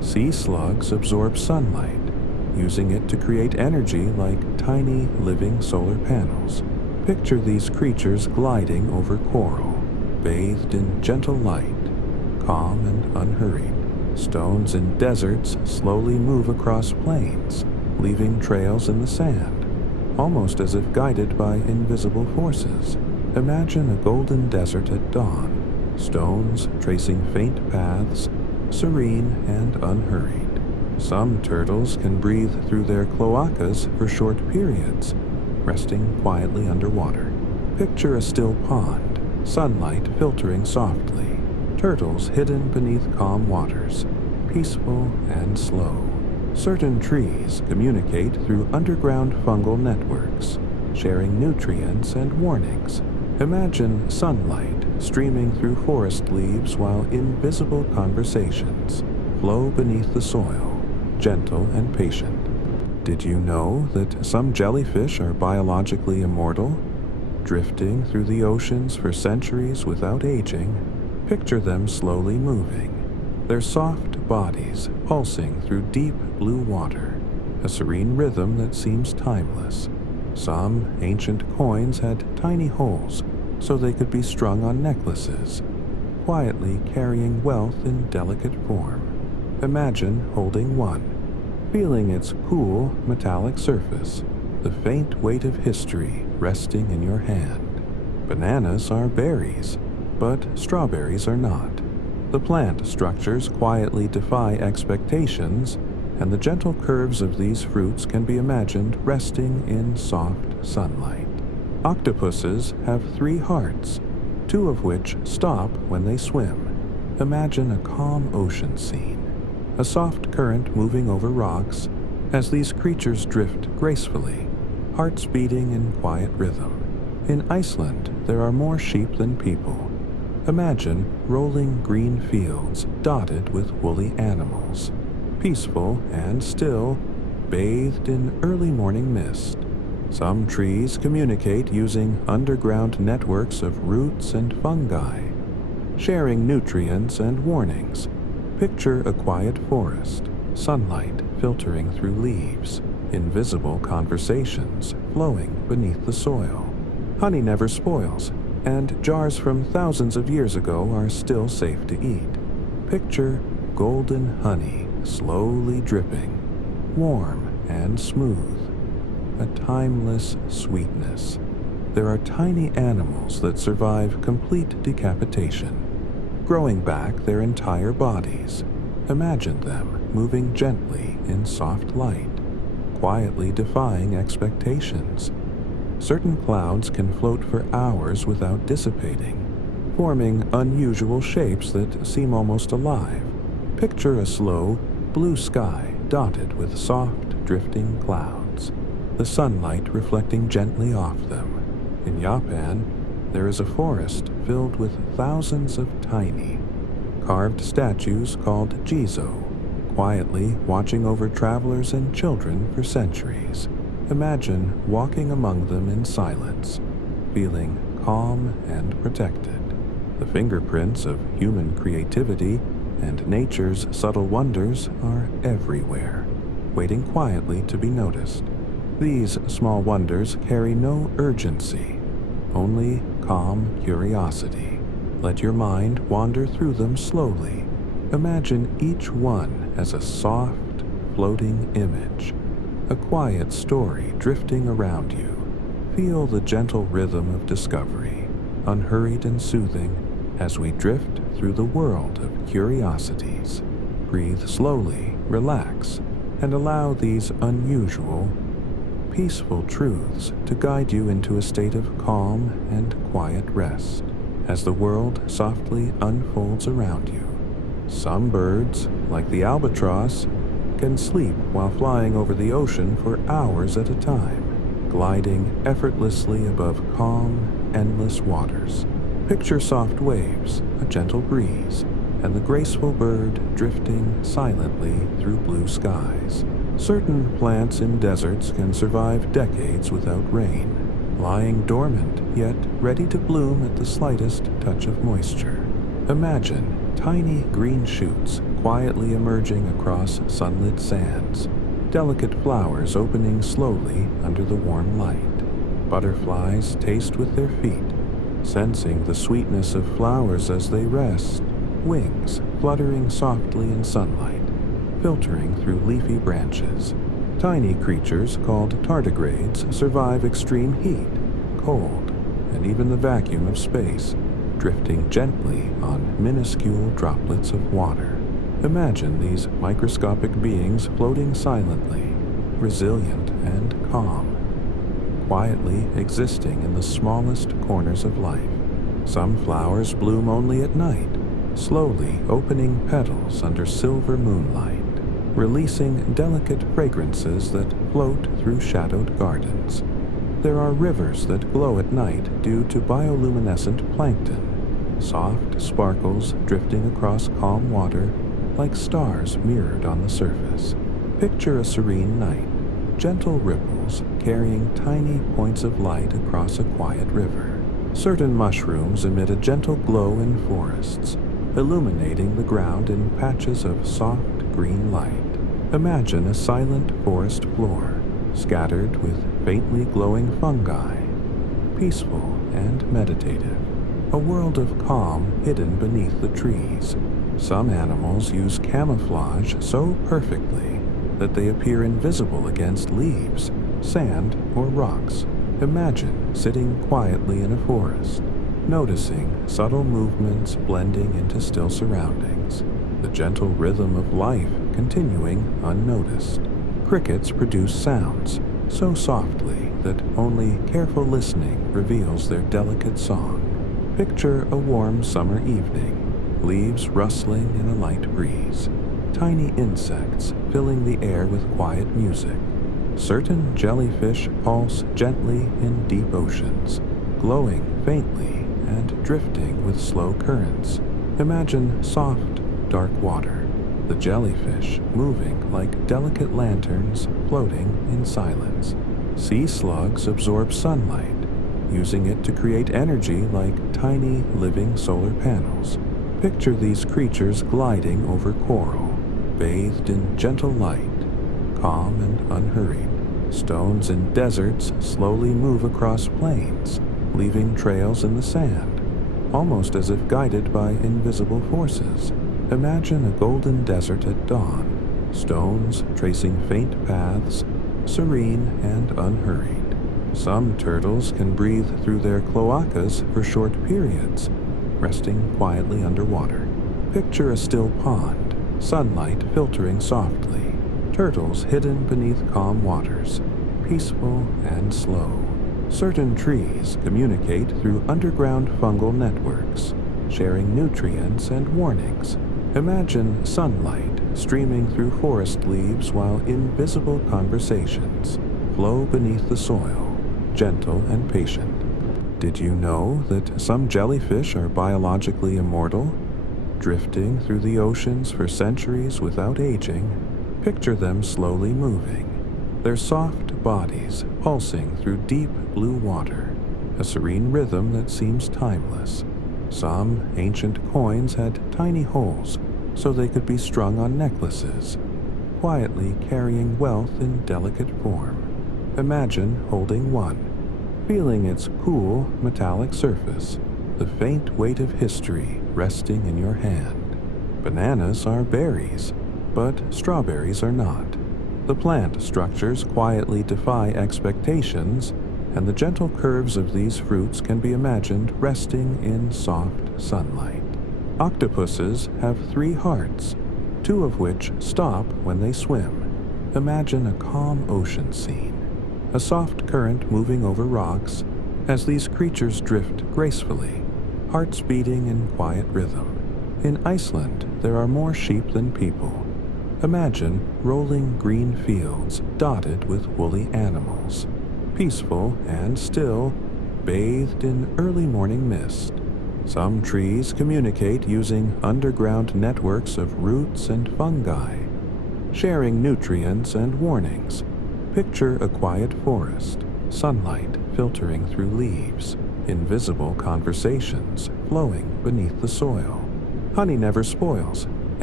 Sea slugs absorb sunlight, using it to create energy like tiny living solar panels. Picture these creatures gliding over coral, bathed in gentle light, calm and unhurried. Stones in deserts slowly move across plains, leaving trails in the sand, almost as if guided by invisible forces. Imagine a golden desert at dawn, stones tracing faint paths, serene and unhurried. Some turtles can breathe through their cloacas for short periods, resting quietly underwater. Picture a still pond, sunlight filtering softly, turtles hidden beneath calm waters, peaceful and slow. Certain trees communicate through underground fungal networks, sharing nutrients and warnings. Imagine sunlight streaming through forest leaves while invisible conversations flow beneath the soil, gentle and patient. Did you know that some jellyfish are biologically immortal, drifting through the oceans for centuries without aging? Picture them slowly moving, their soft bodies pulsing through deep blue water, a serene rhythm that seems timeless. Some ancient coins had tiny holes so they could be strung on necklaces, quietly carrying wealth in delicate form. Imagine holding one, feeling its cool, metallic surface, the faint weight of history resting in your hand. Bananas are berries, but strawberries are not. The plant structures quietly defy expectations, and the gentle curves of these fruits can be imagined resting in soft sunlight. Octopuses have 3 hearts, 2 of which stop when they swim. Imagine a calm ocean scene, a soft current moving over rocks as these creatures drift gracefully, hearts beating in quiet rhythm. In Iceland, there are more sheep than people. Imagine rolling green fields dotted with woolly animals, peaceful and still, bathed in early morning mist. Some trees communicate using underground networks of roots and fungi, sharing nutrients and warnings. Picture a quiet forest, sunlight filtering through leaves, invisible conversations flowing beneath the soil. Honey never spoils, and jars from thousands of years ago are still safe to eat. Picture golden honey slowly dripping, warm and smooth, a timeless sweetness. There are tiny animals that survive complete decapitation, growing back their entire bodies. Imagine them moving gently in soft light, quietly defying expectations. Certain clouds can float for hours without dissipating, forming unusual shapes that seem almost alive. Picture a slow, blue sky dotted with soft, drifting clouds, the sunlight reflecting gently off them. In Japan, there is a forest filled with thousands of tiny, carved statues called jizo, quietly watching over travelers and children for centuries. Imagine walking among them in silence, feeling calm and protected. The fingerprints of human creativity and nature's subtle wonders are everywhere, waiting quietly to be noticed. These small wonders carry no urgency, only calm curiosity. Let your mind wander through them slowly. Imagine each one as a soft, floating image, a quiet story drifting around you. Feel the gentle rhythm of discovery, unhurried and soothing, as we drift through the world of curiosities. Breathe slowly, relax, and allow these unusual, peaceful truths to guide you into a state of calm and quiet rest as the world softly unfolds around you. Some birds, like the albatross, can sleep while flying over the ocean for hours at a time, gliding effortlessly above calm, endless waters. Picture soft waves, a gentle breeze, and the graceful bird drifting silently through blue skies. Certain plants in deserts can survive decades without rain, lying dormant yet ready to bloom at the slightest touch of moisture. Imagine tiny green shoots quietly emerging across sunlit sands, delicate flowers opening slowly under the warm light. Butterflies taste with their feet, sensing the sweetness of flowers as they rest, wings fluttering softly in sunlight, filtering through leafy branches. Tiny creatures called tardigrades survive extreme heat, cold, and even the vacuum of space, drifting gently on minuscule droplets of water. Imagine these microscopic beings floating silently, resilient and calm, quietly existing in the smallest corners of life. Some flowers bloom only at night, slowly opening petals under silver moonlight, releasing delicate fragrances that float through shadowed gardens. There are rivers that glow at night due to bioluminescent plankton, soft sparkles drifting across calm water like stars mirrored on the surface. Picture a serene night, gentle ripples carrying tiny points of light across a quiet river. Certain mushrooms emit a gentle glow in forests, illuminating the ground in patches of soft green light. Imagine a silent forest floor, scattered with faintly glowing fungi, peaceful and meditative, a world of calm hidden beneath the trees. Some animals use camouflage so perfectly that they appear invisible against leaves, sand, or rocks. Imagine sitting quietly in a forest, noticing subtle movements blending into still surroundings, the gentle rhythm of life continuing unnoticed. Crickets produce sounds so softly that only careful listening reveals their delicate song. Picture a warm summer evening, leaves rustling in a light breeze, tiny insects filling the air with quiet music. Certain jellyfish pulse gently in deep oceans, glowing faintly and drifting with slow currents. Imagine soft, dark water, the jellyfish moving like delicate lanterns floating in silence. Sea slugs absorb sunlight, using it to create energy like tiny living solar panels. Picture these creatures gliding over coral, bathed in gentle light, calm and unhurried. Stones in deserts slowly move across plains, leaving trails in the sand, almost as if guided by invisible forces. Imagine a golden desert at dawn, stones tracing faint paths, serene and unhurried. Some turtles can breathe through their cloacas for short periods, resting quietly underwater. Picture a still pond, sunlight filtering softly, turtles hidden beneath calm waters, peaceful and slow. Certain trees communicate through underground fungal networks, sharing nutrients and warnings. Imagine sunlight streaming through forest leaves while invisible conversations flow beneath the soil, gentle and patient. Did you know that some jellyfish are biologically immortal, drifting through the oceans for centuries without aging? Picture them slowly moving, their soft bodies pulsing through deep blue water, a serene rhythm that seems timeless. Some ancient coins had tiny holes so they could be strung on necklaces, quietly carrying wealth in delicate form. Imagine holding one, feeling its cool, metallic surface, the faint weight of history resting in your hand. Bananas are berries, but strawberries are not. The plant structures quietly defy expectations, and the gentle curves of these fruits can be imagined resting in soft sunlight. Octopuses have 3 hearts, 2 of which stop when they swim. Imagine a calm ocean scene, a soft current moving over rocks as these creatures drift gracefully, hearts beating in quiet rhythm. In Iceland, there are more sheep than people. Imagine rolling green fields dotted with woolly animals, peaceful and still, bathed in early morning mist. Some trees communicate using underground networks of roots and fungi, sharing nutrients and warnings. Picture a quiet forest, sunlight filtering through leaves, invisible conversations flowing beneath the soil. Honey never spoils,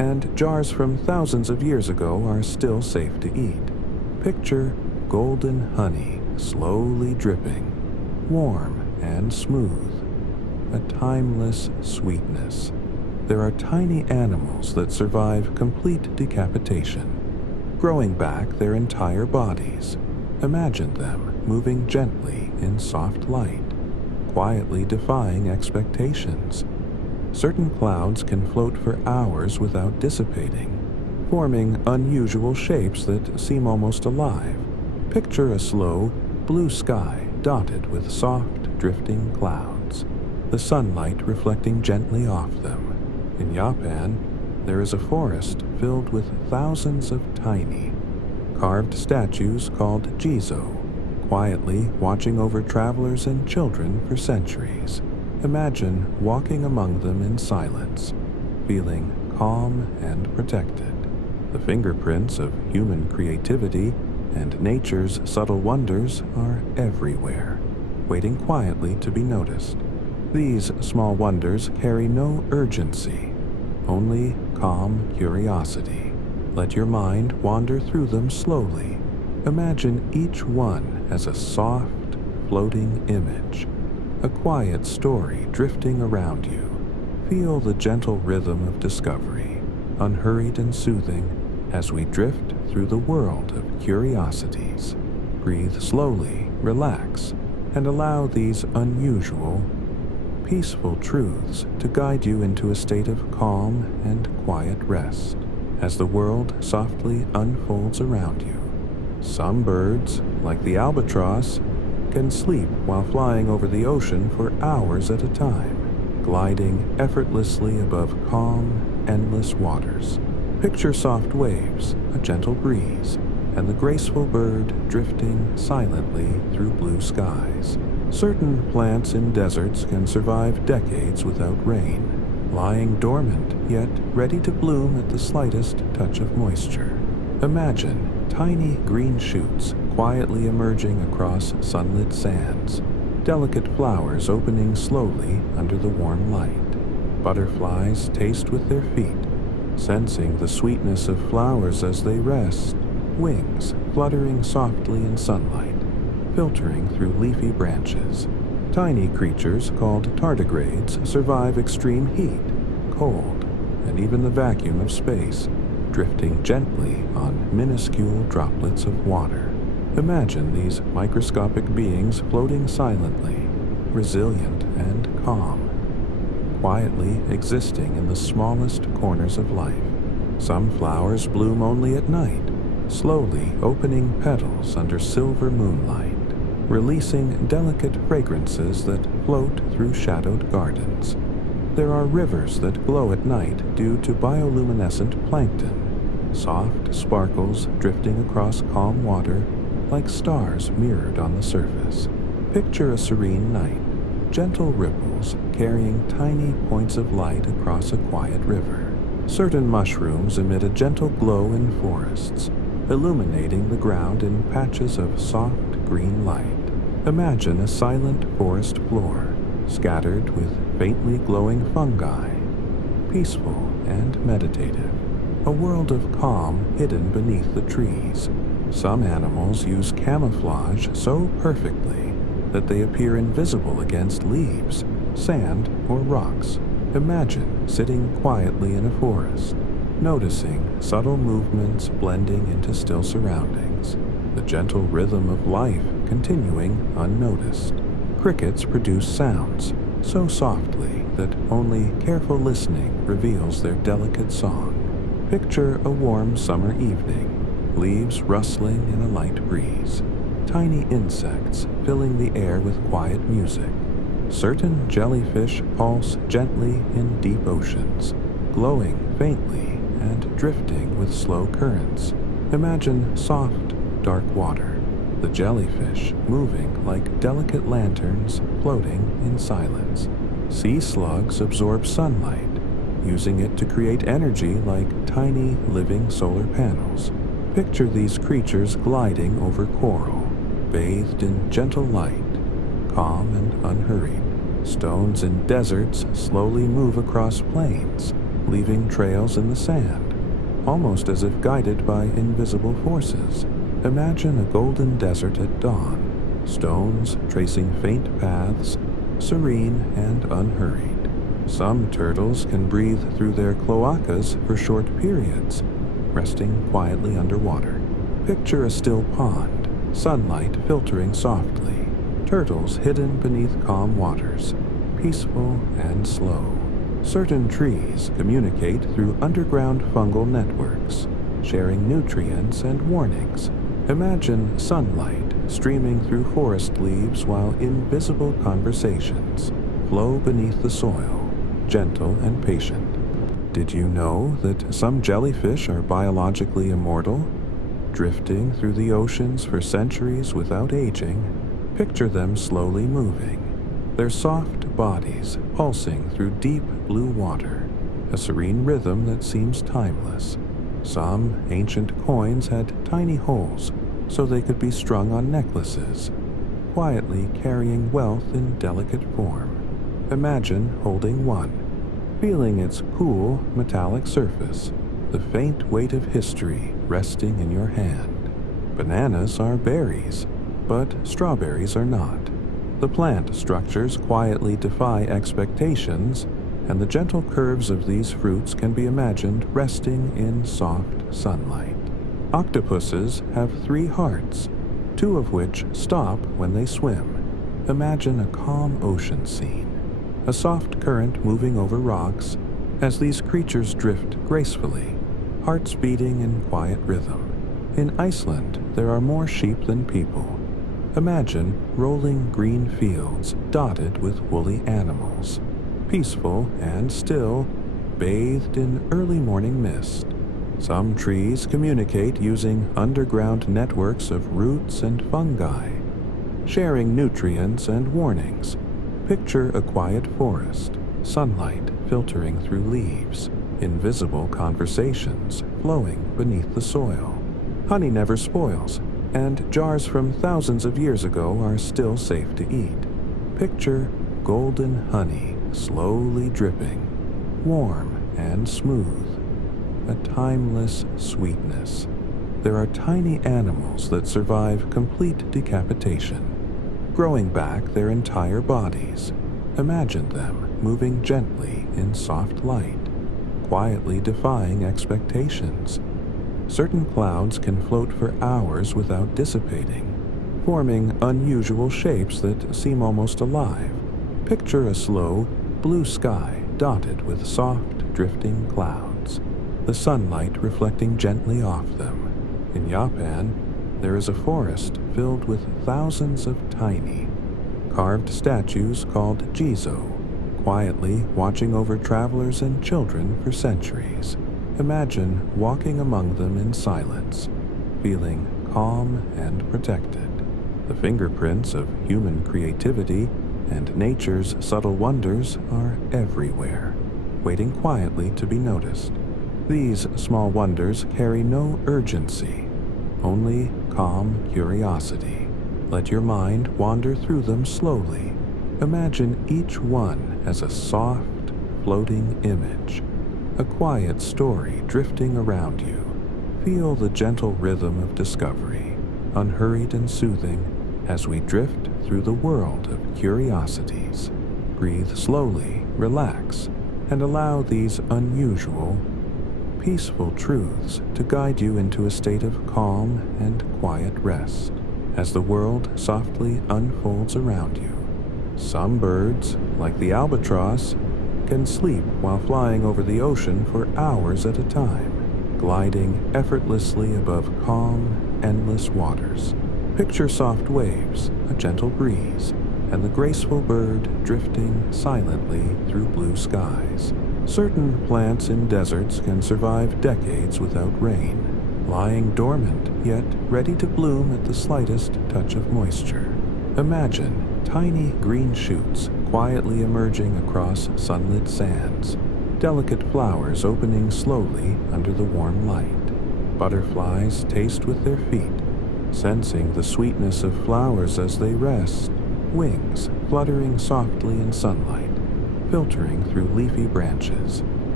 and jars from thousands of years ago are still safe to eat. Picture golden honey slowly dripping, warm and smooth, a timeless sweetness. There are tiny animals that survive complete decapitation, growing back their entire bodies. Imagine them moving gently in soft light, quietly defying expectations. Certain clouds can float for hours without dissipating, forming unusual shapes that seem almost alive. Picture a slow, blue sky dotted with soft, drifting clouds, the sunlight reflecting gently off them. In Japan, there is a forest filled with thousands of tiny, carved statues called jizo, quietly watching over travelers and children for centuries. Imagine walking among them in silence, feeling calm and protected. The fingerprints of human creativity and nature's subtle wonders are everywhere, waiting quietly to be noticed. These small wonders carry no urgency, only calm curiosity. Let your mind wander through them slowly. Imagine each one as a soft, floating image, a quiet story drifting around you. Feel the gentle rhythm of discovery, unhurried and soothing, as we drift through the world of curiosities. Breathe slowly, relax, and allow these unusual, peaceful truths to guide you into a state of calm and quiet rest as the world softly unfolds around you. Some birds, like the albatross, can sleep while flying over the ocean for hours at a time, gliding effortlessly above calm, endless waters. Picture soft waves, a gentle breeze, and the graceful bird drifting silently through blue skies. Certain plants in deserts can survive decades without rain, lying dormant yet ready to bloom at the slightest touch of moisture. Imagine tiny green shoots quietly emerging across sunlit sands, delicate flowers opening slowly under the warm light. Butterflies taste with their feet, sensing the sweetness of flowers as they rest, wings fluttering softly in sunlight, filtering through leafy branches. Tiny creatures called tardigrades survive extreme heat, cold, and even the vacuum of space, drifting gently on minuscule droplets of water. Imagine these microscopic beings floating silently, resilient and calm, quietly existing in the smallest corners of life. Some flowers bloom only at night, slowly opening petals under silver moonlight, releasing delicate fragrances that float through shadowed gardens. There are rivers that glow at night due to bioluminescent plankton, soft sparkles drifting across calm water like stars mirrored on the surface. Picture a serene night, gentle ripples carrying tiny points of light across a quiet river. Certain mushrooms emit a gentle glow in forests, illuminating the ground in patches of soft green light. Imagine a silent forest floor, scattered with faintly glowing fungi, peaceful and meditative. A world of calm hidden beneath the trees. Some animals use camouflage so perfectly that they appear invisible against leaves, sand, or rocks. Imagine sitting quietly in a forest, noticing subtle movements blending into still surroundings, the gentle rhythm of life continuing unnoticed. Crickets produce sounds so softly that only careful listening reveals their delicate song. Picture a warm summer evening, leaves rustling in a light breeze, tiny insects filling the air with quiet music. Certain jellyfish pulse gently in deep oceans, glowing faintly and drifting with slow currents. Imagine soft, dark water, the jellyfish moving like delicate lanterns floating in silence. Sea slugs absorb sunlight, using it to create energy like tiny living solar panels. Picture these creatures gliding over coral, bathed in gentle light, calm and unhurried. Stones in deserts slowly move across plains, leaving trails in the sand, almost as if guided by invisible forces. Imagine a golden desert at dawn, stones tracing faint paths, serene and unhurried. Some turtles can breathe through their cloacas for short periods, resting quietly underwater. Picture a still pond, sunlight filtering softly, turtles hidden beneath calm waters, peaceful and slow. Certain trees communicate through underground fungal networks, sharing nutrients and warnings. Imagine sunlight streaming through forest leaves while invisible conversations flow beneath the soil, gentle and patient. Did you know that some jellyfish are biologically immortal, drifting through the oceans for centuries without aging? Picture them slowly moving, their soft bodies pulsing through deep blue water, a serene rhythm that seems timeless. Some ancient coins had tiny holes so they could be strung on necklaces, quietly carrying wealth in delicate form. Imagine holding one, feeling its cool metallic surface, the faint weight of history resting in your hand. Bananas are berries, but strawberries are not. The plant structures quietly defy expectations, and the gentle curves of these fruits can be imagined resting in soft sunlight. Octopuses have 3 hearts, 2 of which stop when they swim. Imagine a calm ocean scene, a soft current moving over rocks as these creatures drift gracefully, hearts beating in quiet rhythm. In Iceland, there are more sheep than people. Imagine rolling green fields dotted with woolly animals, peaceful and still, bathed in early morning mist. Some trees communicate using underground networks of roots and fungi, sharing nutrients and warnings. Picture a quiet forest, sunlight filtering through leaves, invisible conversations flowing beneath the soil. Honey never spoils, and jars from thousands of years ago are still safe to eat. Picture golden honey slowly dripping, warm and smooth, a timeless sweetness. There are tiny animals that survive complete decapitation, growing back their entire bodies. Imagine them moving gently in soft light, quietly defying expectations. Certain clouds can float for hours without dissipating, forming unusual shapes that seem almost alive. Picture a slow, blue sky dotted with soft, drifting clouds, the sunlight reflecting gently off them. In Japan, there is a forest filled with thousands of tiny, carved statues called jizo, quietly watching over travelers and children for centuries. Imagine walking among them in silence, feeling calm and protected. The fingerprints of human creativity and nature's subtle wonders are everywhere, waiting quietly to be noticed. These small wonders carry no urgency, only calm curiosity. Let your mind wander through them slowly. Imagine each one as a soft, floating image, a quiet story drifting around you. Feel the gentle rhythm of discovery, unhurried and soothing, as we drift through the world of curiosities. Breathe slowly, relax, and allow these unusual, peaceful truths to guide you into a state of calm and quiet rest as the world softly unfolds around you. Some birds, like the albatross, can sleep while flying over the ocean for hours at a time, gliding effortlessly above calm, endless waters. Picture soft waves, a gentle breeze, and the graceful bird drifting silently through blue skies. Certain plants in deserts can survive decades without rain, lying dormant yet ready to bloom at the slightest touch of moisture. Imagine tiny green shoots quietly emerging across sunlit sands, delicate flowers opening slowly under the warm light. Butterflies taste with their feet, sensing the sweetness of flowers as they rest, wings fluttering softly in sunlight, filtering through leafy branches.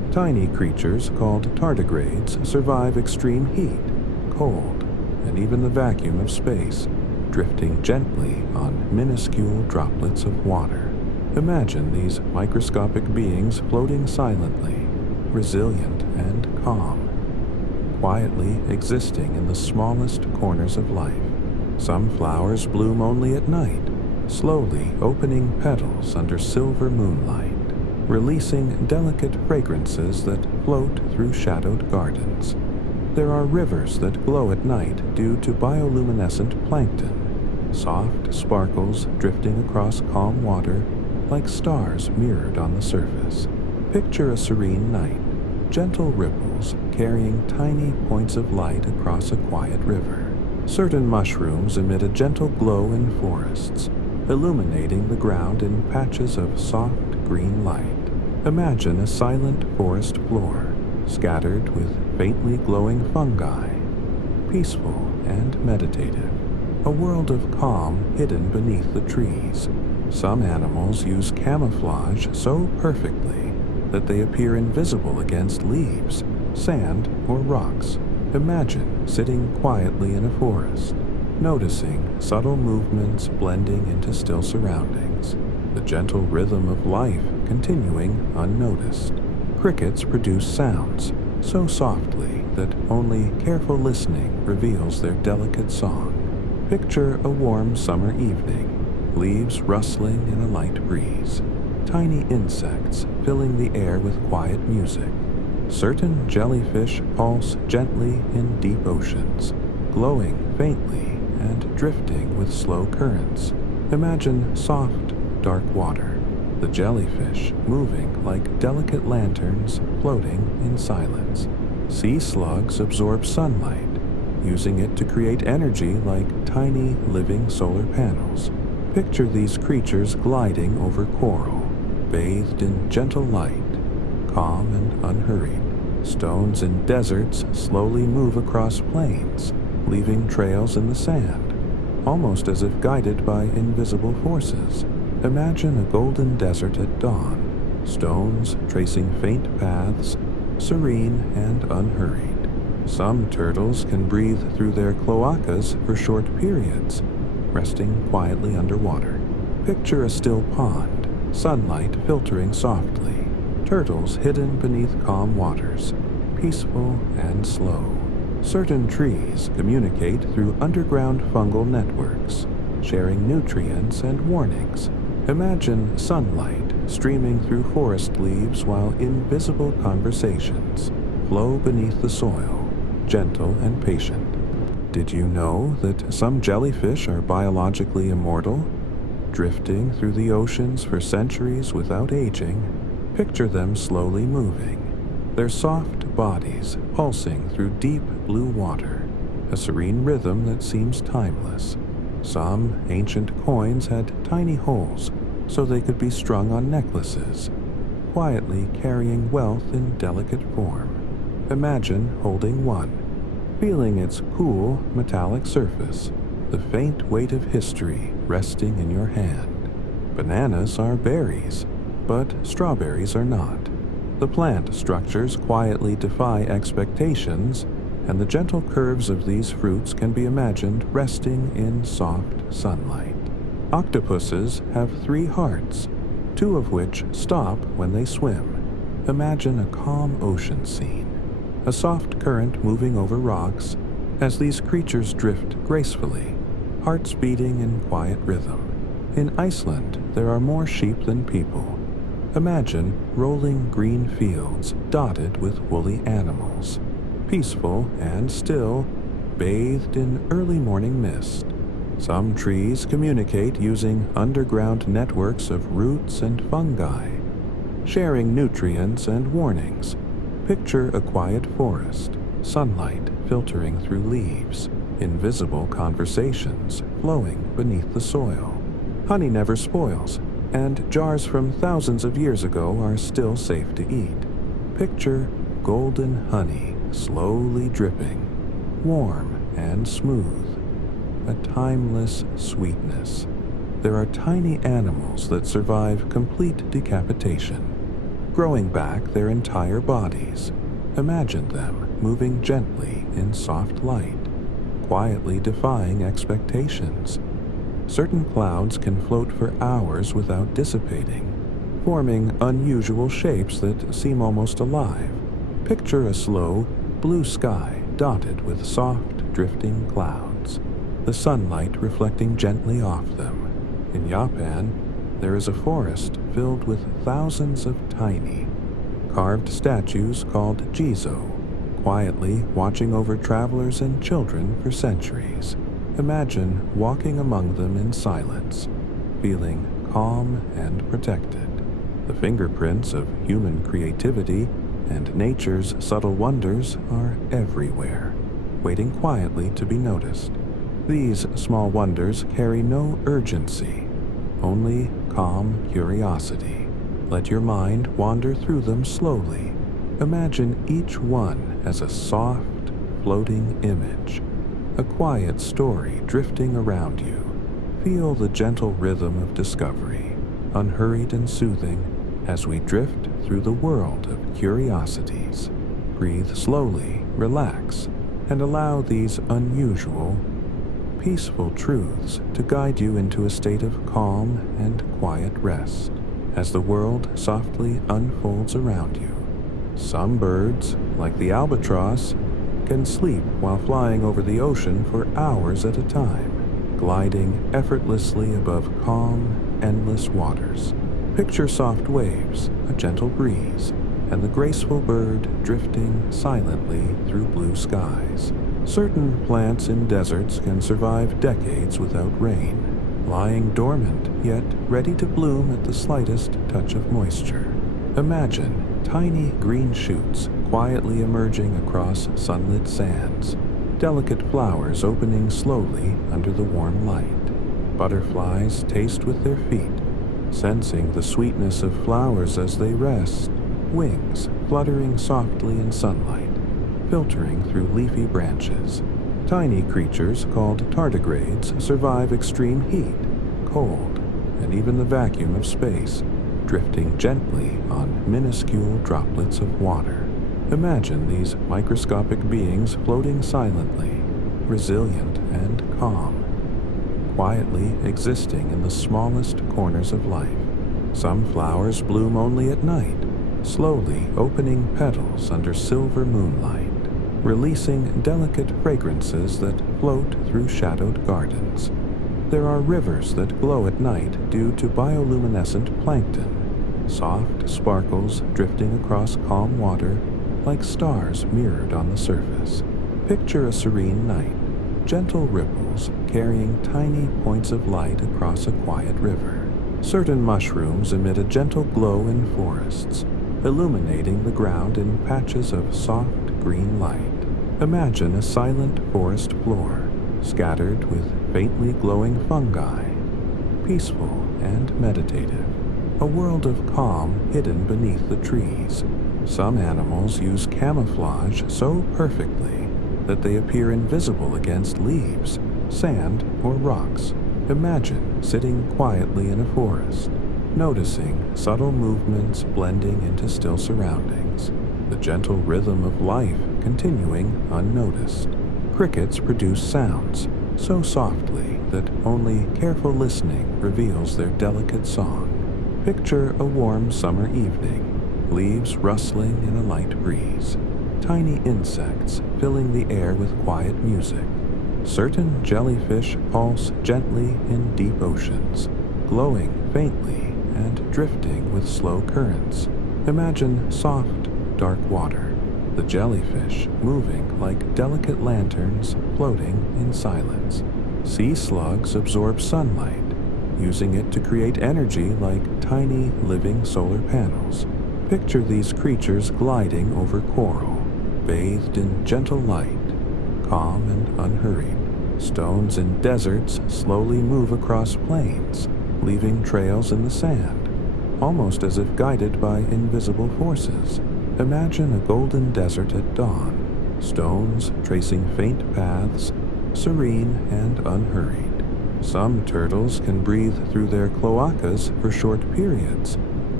Tiny creatures called tardigrades survive extreme heat, cold, and even the vacuum of space, drifting gently on minuscule droplets of water. Imagine these microscopic beings floating silently, resilient and calm, quietly existing in the smallest corners of life. Some flowers bloom only at night, slowly opening petals under silver moonlight, releasing delicate fragrances that float through shadowed gardens. There are rivers that glow at night due to bioluminescent plankton, soft sparkles drifting across calm water like stars mirrored on the surface. Picture a serene night, gentle ripples carrying tiny points of light across a quiet river. Certain mushrooms emit a gentle glow in forests, illuminating the ground in patches of soft green light. Imagine a silent forest floor, scattered with faintly glowing fungi, peaceful and meditative, a world of calm hidden beneath the trees. Some animals use camouflage so perfectly that they appear invisible against leaves, sand, or rocks. Imagine sitting quietly in a forest, noticing subtle movements blending into still surroundings, the gentle rhythm of life continuing unnoticed. Crickets produce sounds so softly that only careful listening reveals their delicate song. Picture a warm summer evening, leaves rustling in a light breeze, tiny insects filling the air with quiet music. Certain jellyfish pulse gently in deep oceans, glowing faintly and drifting with slow currents. Imagine soft, dark water, the jellyfish moving like delicate lanterns floating in silence. Sea slugs absorb sunlight, using it to create energy like tiny living solar panels. Picture these creatures gliding over coral, bathed in gentle light, calm and unhurried. Stones in deserts slowly move across plains, leaving trails in the sand, almost as if guided by invisible forces. Imagine a golden desert at dawn, stones tracing faint paths, serene and unhurried. Some turtles can breathe through their cloacas for short periods, resting quietly underwater. Picture a still pond, sunlight filtering softly, turtles hidden beneath calm waters, peaceful and slow. Certain trees communicate through underground fungal networks, sharing nutrients and warnings. Imagine sunlight streaming through forest leaves while invisible conversations flow beneath the soil, gentle and patient. Did you know that some jellyfish are biologically immortal, drifting through the oceans for centuries without aging? Picture them slowly moving, their soft bodies pulsing through deep blue water, a serene rhythm that seems timeless. Some ancient coins had tiny holes so they could be strung on necklaces, quietly carrying wealth in delicate form. Imagine holding one, feeling its cool, metallic surface, the faint weight of history resting in your hand. Bananas are berries, but strawberries are not. The plant structures quietly defy expectations, and the gentle curves of these fruits can be imagined resting in soft sunlight. Octopuses have 3 hearts, 2 of which stop when they swim. Imagine a calm ocean scene, a soft current moving over rocks as these creatures drift gracefully, hearts beating in quiet rhythm. In Iceland, there are more sheep than people. Imagine rolling green fields dotted with woolly animals, peaceful and still, bathed in early morning mist. Some trees communicate using underground networks of roots and fungi, sharing nutrients and warnings. Picture a quiet forest, sunlight filtering through leaves, invisible conversations flowing beneath the soil. Honey never spoils, and jars from thousands of years ago are still safe to eat. Picture golden honey slowly dripping, warm and smooth, a timeless sweetness. There are tiny animals that survive complete decapitation, growing back their entire bodies. Imagine them moving gently in soft light, quietly defying expectations. Certain clouds can float for hours without dissipating, forming unusual shapes that seem almost alive. Picture a slow, blue sky dotted with soft, drifting clouds, the sunlight reflecting gently off them. In Japan, there is a forest filled with thousands of tiny, carved statues called jizo, quietly watching over travelers and children for centuries. Imagine walking among them in silence, feeling calm and protected. The fingerprints of human creativity and nature's subtle wonders are everywhere, waiting quietly to be noticed. These small wonders carry no urgency, only calm curiosity. Let your mind wander through them slowly. Imagine each one as a soft, floating image, a quiet story drifting around you. Feel the gentle rhythm of discovery, unhurried and soothing, as we drift through the world of curiosities. Breathe slowly, relax, and allow these unusual, peaceful truths to guide you into a state of calm and quiet rest as the world softly unfolds around you. Some birds, like the albatross, can sleep while flying over the ocean for hours at a time, gliding effortlessly above calm, endless waters. Picture soft waves, a gentle breeze, and the graceful bird drifting silently through blue skies. Certain plants in deserts can survive decades without rain, lying dormant yet ready to bloom at the slightest touch of moisture. Imagine tiny green shoots quietly emerging across sunlit sands, delicate flowers opening slowly under the warm light. Butterflies taste with their feet, sensing the sweetness of flowers as they rest, wings fluttering softly in sunlight, filtering through leafy branches. Tiny creatures called tardigrades survive extreme heat, cold, and even the vacuum of space, drifting gently on minuscule droplets of water. Imagine these microscopic beings floating silently, resilient and calm, quietly existing in the smallest corners of life. Some flowers bloom only at night, slowly opening petals under silver moonlight, releasing delicate fragrances that float through shadowed gardens. There are rivers that glow at night due to bioluminescent plankton, soft sparkles drifting across calm water like stars mirrored on the surface. Picture a serene night, gentle ripples carrying tiny points of light across a quiet river. Certain mushrooms emit a gentle glow in forests, illuminating the ground in patches of soft green light. Imagine a silent forest floor, scattered with faintly glowing fungi, peaceful and meditative, a world of calm hidden beneath the trees. Some animals use camouflage so perfectly that they appear invisible against leaves, sand, or rocks. Imagine sitting quietly in a forest, noticing subtle movements blending into still surroundings, the gentle rhythm of life continuing unnoticed. Crickets produce sounds so softly that only careful listening reveals their delicate song. Picture a warm summer evening, leaves rustling in a light breeze, tiny insects filling the air with quiet music. Certain jellyfish pulse gently in deep oceans, glowing faintly and drifting with slow currents. Imagine soft, dark water, the jellyfish moving like delicate lanterns floating in silence. Sea slugs absorb sunlight, using it to create energy like tiny living solar panels. Picture these creatures gliding over coral, bathed in gentle light, calm and unhurried. Stones in deserts slowly move across plains, leaving trails in the sand, almost as if guided by invisible forces. Imagine a golden desert at dawn, stones tracing faint paths, serene and unhurried. Some turtles can breathe through their cloacas for short periods,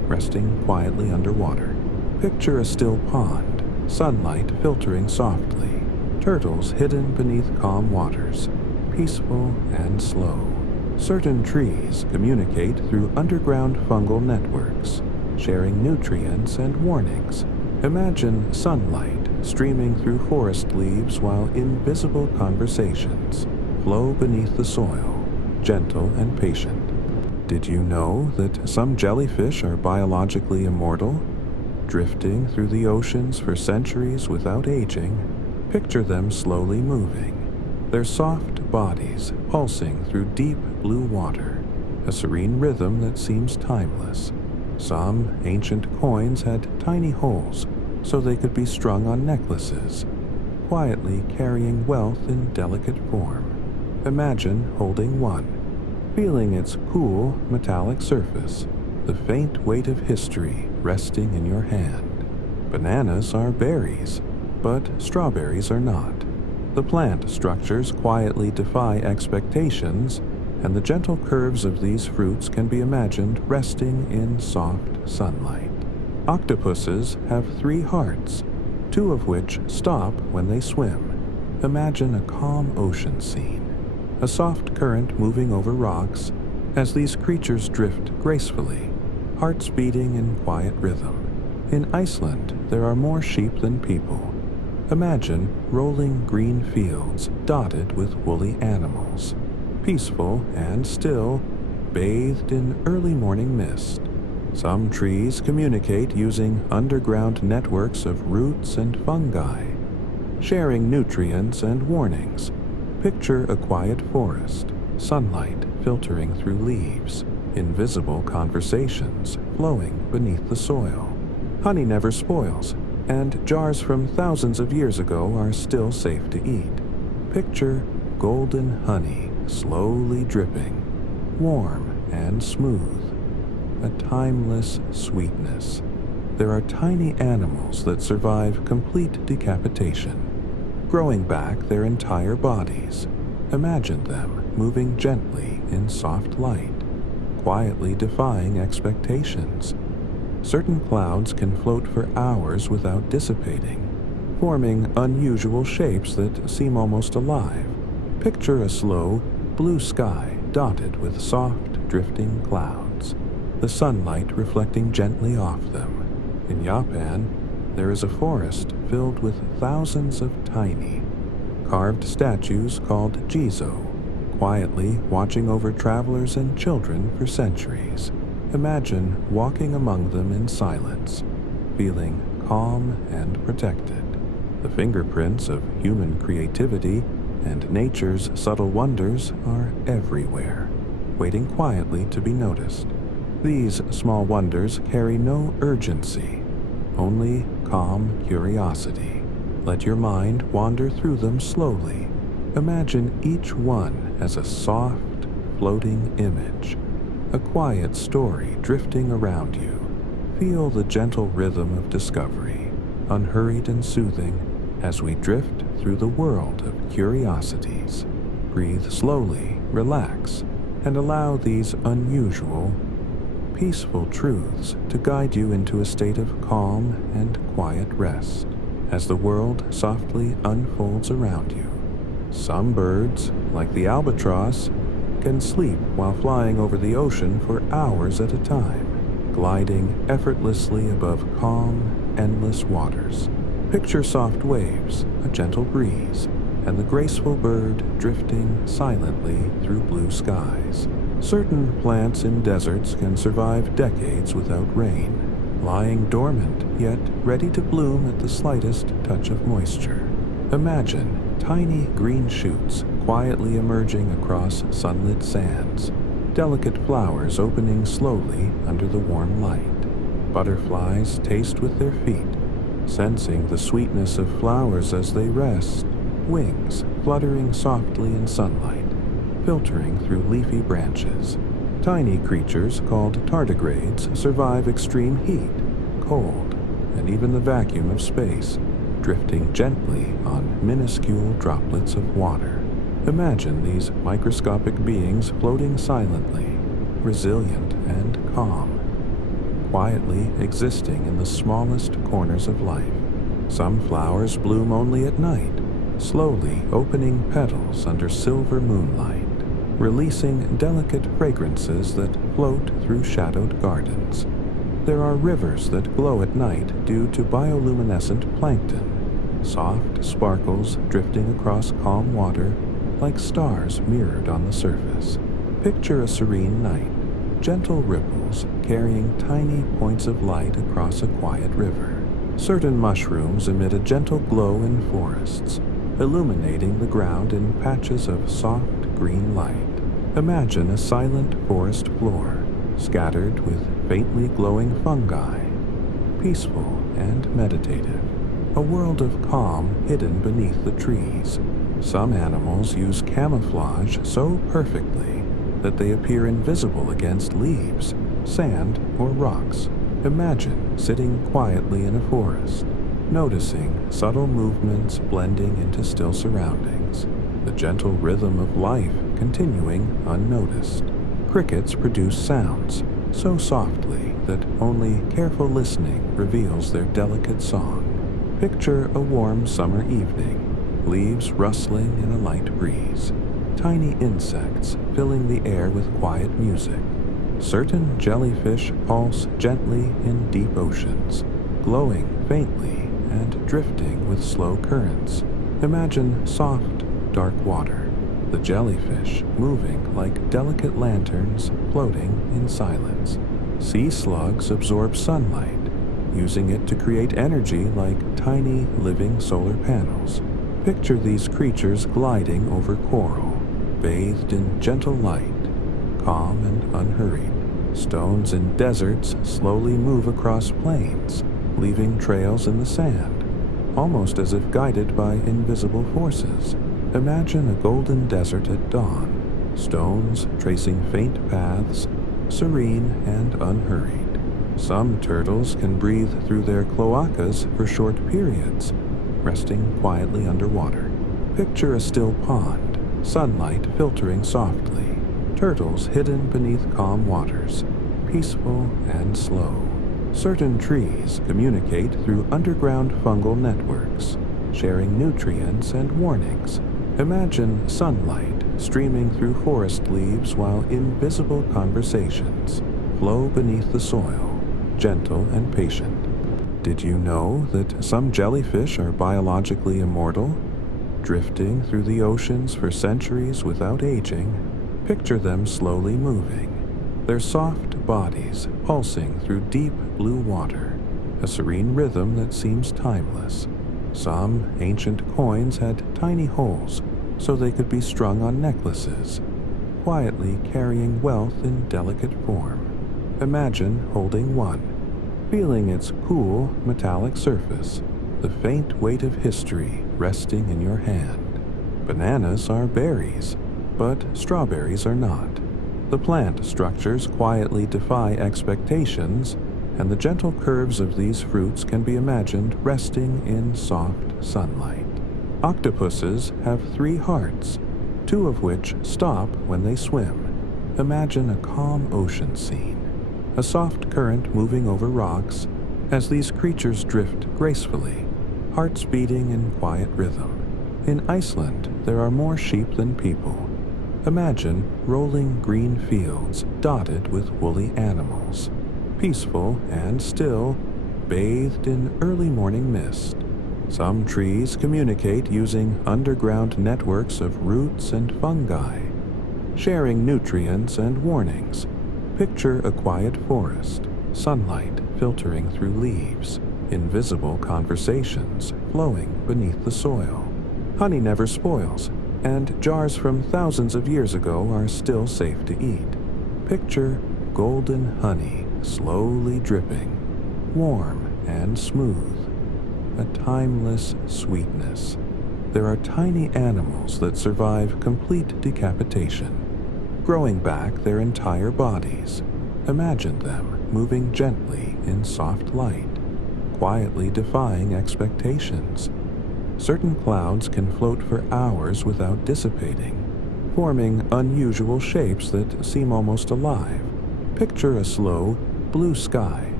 resting quietly underwater. Picture a still pond, sunlight filtering softly, turtles hidden beneath calm waters, peaceful and slow. Certain trees communicate through underground fungal networks, sharing nutrients and warnings. Imagine sunlight streaming through forest leaves while invisible conversations flow beneath the soil, gentle and patient. Did you know that some jellyfish are biologically immortal, drifting through the oceans for centuries without aging? Picture them slowly moving, their soft bodies pulsing through deep blue water, a serene rhythm that seems timeless. Some ancient coins had tiny holes so they could be strung on necklaces, quietly carrying wealth in delicate form. Imagine holding one, feeling its cool, metallic surface, the faint weight of history resting in your hand. Bananas are berries, but strawberries are not. The plant structures quietly defy expectations, and the gentle curves of these fruits can be imagined resting in soft sunlight. Octopuses have 3 hearts, 2 of which stop when they swim. Imagine a calm ocean scene, a soft current moving over rocks as these creatures drift gracefully, hearts beating in quiet rhythm. In Iceland, there are more sheep than people. Imagine rolling green fields dotted with woolly animals, peaceful and still, bathed in early morning mist. Some trees communicate using underground networks of roots and fungi, sharing nutrients and warnings. Picture a quiet forest, sunlight filtering through leaves, invisible conversations flowing beneath the soil. Honey never spoils, and jars from thousands of years ago are still safe to eat. Picture golden honey slowly dripping, warm and smooth, a timeless sweetness. There are tiny animals that survive complete decapitation, growing back their entire bodies. Imagine them moving gently in soft light, quietly defying expectations. Certain clouds can float for hours without dissipating, forming unusual shapes that seem almost alive. Picture a slow, blue sky dotted with soft, drifting clouds, the sunlight reflecting gently off them. In Japan, there is a forest filled with thousands of tiny, carved statues called jizo, quietly watching over travelers and children for centuries. Imagine walking among them in silence, feeling calm and protected. The fingerprints of human creativity and nature's subtle wonders are everywhere, waiting quietly to be noticed. These small wonders carry no urgency, only calm curiosity. Let your mind wander through them slowly. Imagine each one as a soft, floating image, a quiet story drifting around you. Feel the gentle rhythm of discovery, unhurried and soothing, as we drift through the world of curiosities. Breathe slowly, relax, and allow these unusual, peaceful truths to guide you into a state of calm and quiet rest as the world softly unfolds around you. Some birds, like the albatross, can sleep while flying over the ocean for hours at a time, gliding effortlessly above calm, endless waters. Picture soft waves, a gentle breeze, and the graceful bird drifting silently through blue skies. Certain plants in deserts can survive decades without rain, lying dormant yet ready to bloom at the slightest touch of moisture. Imagine tiny green shoots quietly emerging across sunlit sands, delicate flowers opening slowly under the warm light. Butterflies taste with their feet, sensing the sweetness of flowers as they rest, wings fluttering softly in sunlight, filtering through leafy branches. Tiny creatures called tardigrades survive extreme heat, cold, and even the vacuum of space, drifting gently on minuscule droplets of water. Imagine these microscopic beings floating silently, resilient and calm, quietly existing in the smallest corners of life. Some flowers bloom only at night, slowly opening petals under silver moonlight, releasing delicate fragrances that float through shadowed gardens. There are rivers that glow at night due to bioluminescent plankton, soft sparkles drifting across calm water like stars mirrored on the surface. Picture a serene night, gentle ripples carrying tiny points of light across a quiet river. Certain mushrooms emit a gentle glow in forests, illuminating the ground in patches of soft green light. Imagine a silent forest floor, scattered with faintly glowing fungi, peaceful and meditative, a world of calm hidden beneath the trees. Some animals use camouflage so perfectly that they appear invisible against leaves, sand, or rocks. Imagine sitting quietly in a forest, noticing subtle movements blending into still surroundings, the gentle rhythm of life continuing unnoticed. Crickets produce sounds so softly that only careful listening reveals their delicate song. Picture a warm summer evening, leaves rustling in a light breeze, tiny insects filling the air with quiet music. Certain jellyfish pulse gently in deep oceans, glowing faintly and drifting with slow currents. Imagine soft, dark water, the jellyfish moving like delicate lanterns floating in silence. Sea slugs absorb sunlight, using it to create energy like tiny living solar panels. Picture these creatures gliding over coral, bathed in gentle light, calm and unhurried. Stones in deserts slowly move across plains, leaving trails in the sand, almost as if guided by invisible forces. Imagine a golden desert at dawn, stones tracing faint paths, serene and unhurried. Some turtles can breathe through their cloacas for short periods, resting quietly underwater. Picture a still pond, sunlight filtering softly, turtles hidden beneath calm waters, peaceful and slow. Certain trees communicate through underground fungal networks, sharing nutrients and warnings. Imagine sunlight streaming through forest leaves while invisible conversations flow beneath the soil, gentle and patient. Did you know that some jellyfish are biologically immortal, drifting through the oceans for centuries without aging? Picture them slowly moving, their soft bodies pulsing through deep blue water, a serene rhythm that seems timeless. Some ancient coins had tiny holes so they could be strung on necklaces, quietly carrying wealth in delicate form. Imagine holding one, feeling its cool, metallic surface, the faint weight of history resting in your hand. Bananas are berries, but strawberries are not. The plant structures quietly defy expectations, and the gentle curves of these fruits can be imagined resting in soft sunlight. Octopuses have 3 hearts, 2 of which stop when they swim. Imagine a calm ocean scene, a soft current moving over rocks as these creatures drift gracefully, hearts beating in quiet rhythm. In Iceland, there are more sheep than people. Imagine rolling green fields dotted with woolly animals, peaceful and still, bathed in early morning mist. Some trees communicate using underground networks of roots and fungi, sharing nutrients and warnings. Picture a quiet forest, sunlight filtering through leaves, invisible conversations flowing beneath the soil. Honey never spoils, and jars from thousands of years ago are still safe to eat. Picture golden honey slowly dripping, warm and smooth, a timeless sweetness. There are tiny animals that survive complete decapitation, growing back their entire bodies. Imagine them moving gently in soft light, quietly defying expectations. Certain clouds can float for hours without dissipating, forming unusual shapes that seem almost alive. Picture a slow, blue sky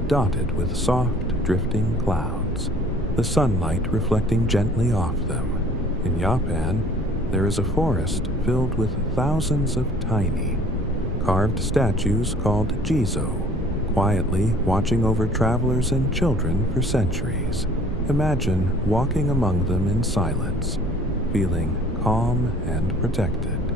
dotted with soft, drifting clouds, the sunlight reflecting gently off them. In Japan, there is a forest filled with thousands of tiny, carved statues called jizo, quietly watching over travelers and children for centuries. Imagine walking among them in silence, feeling calm and protected.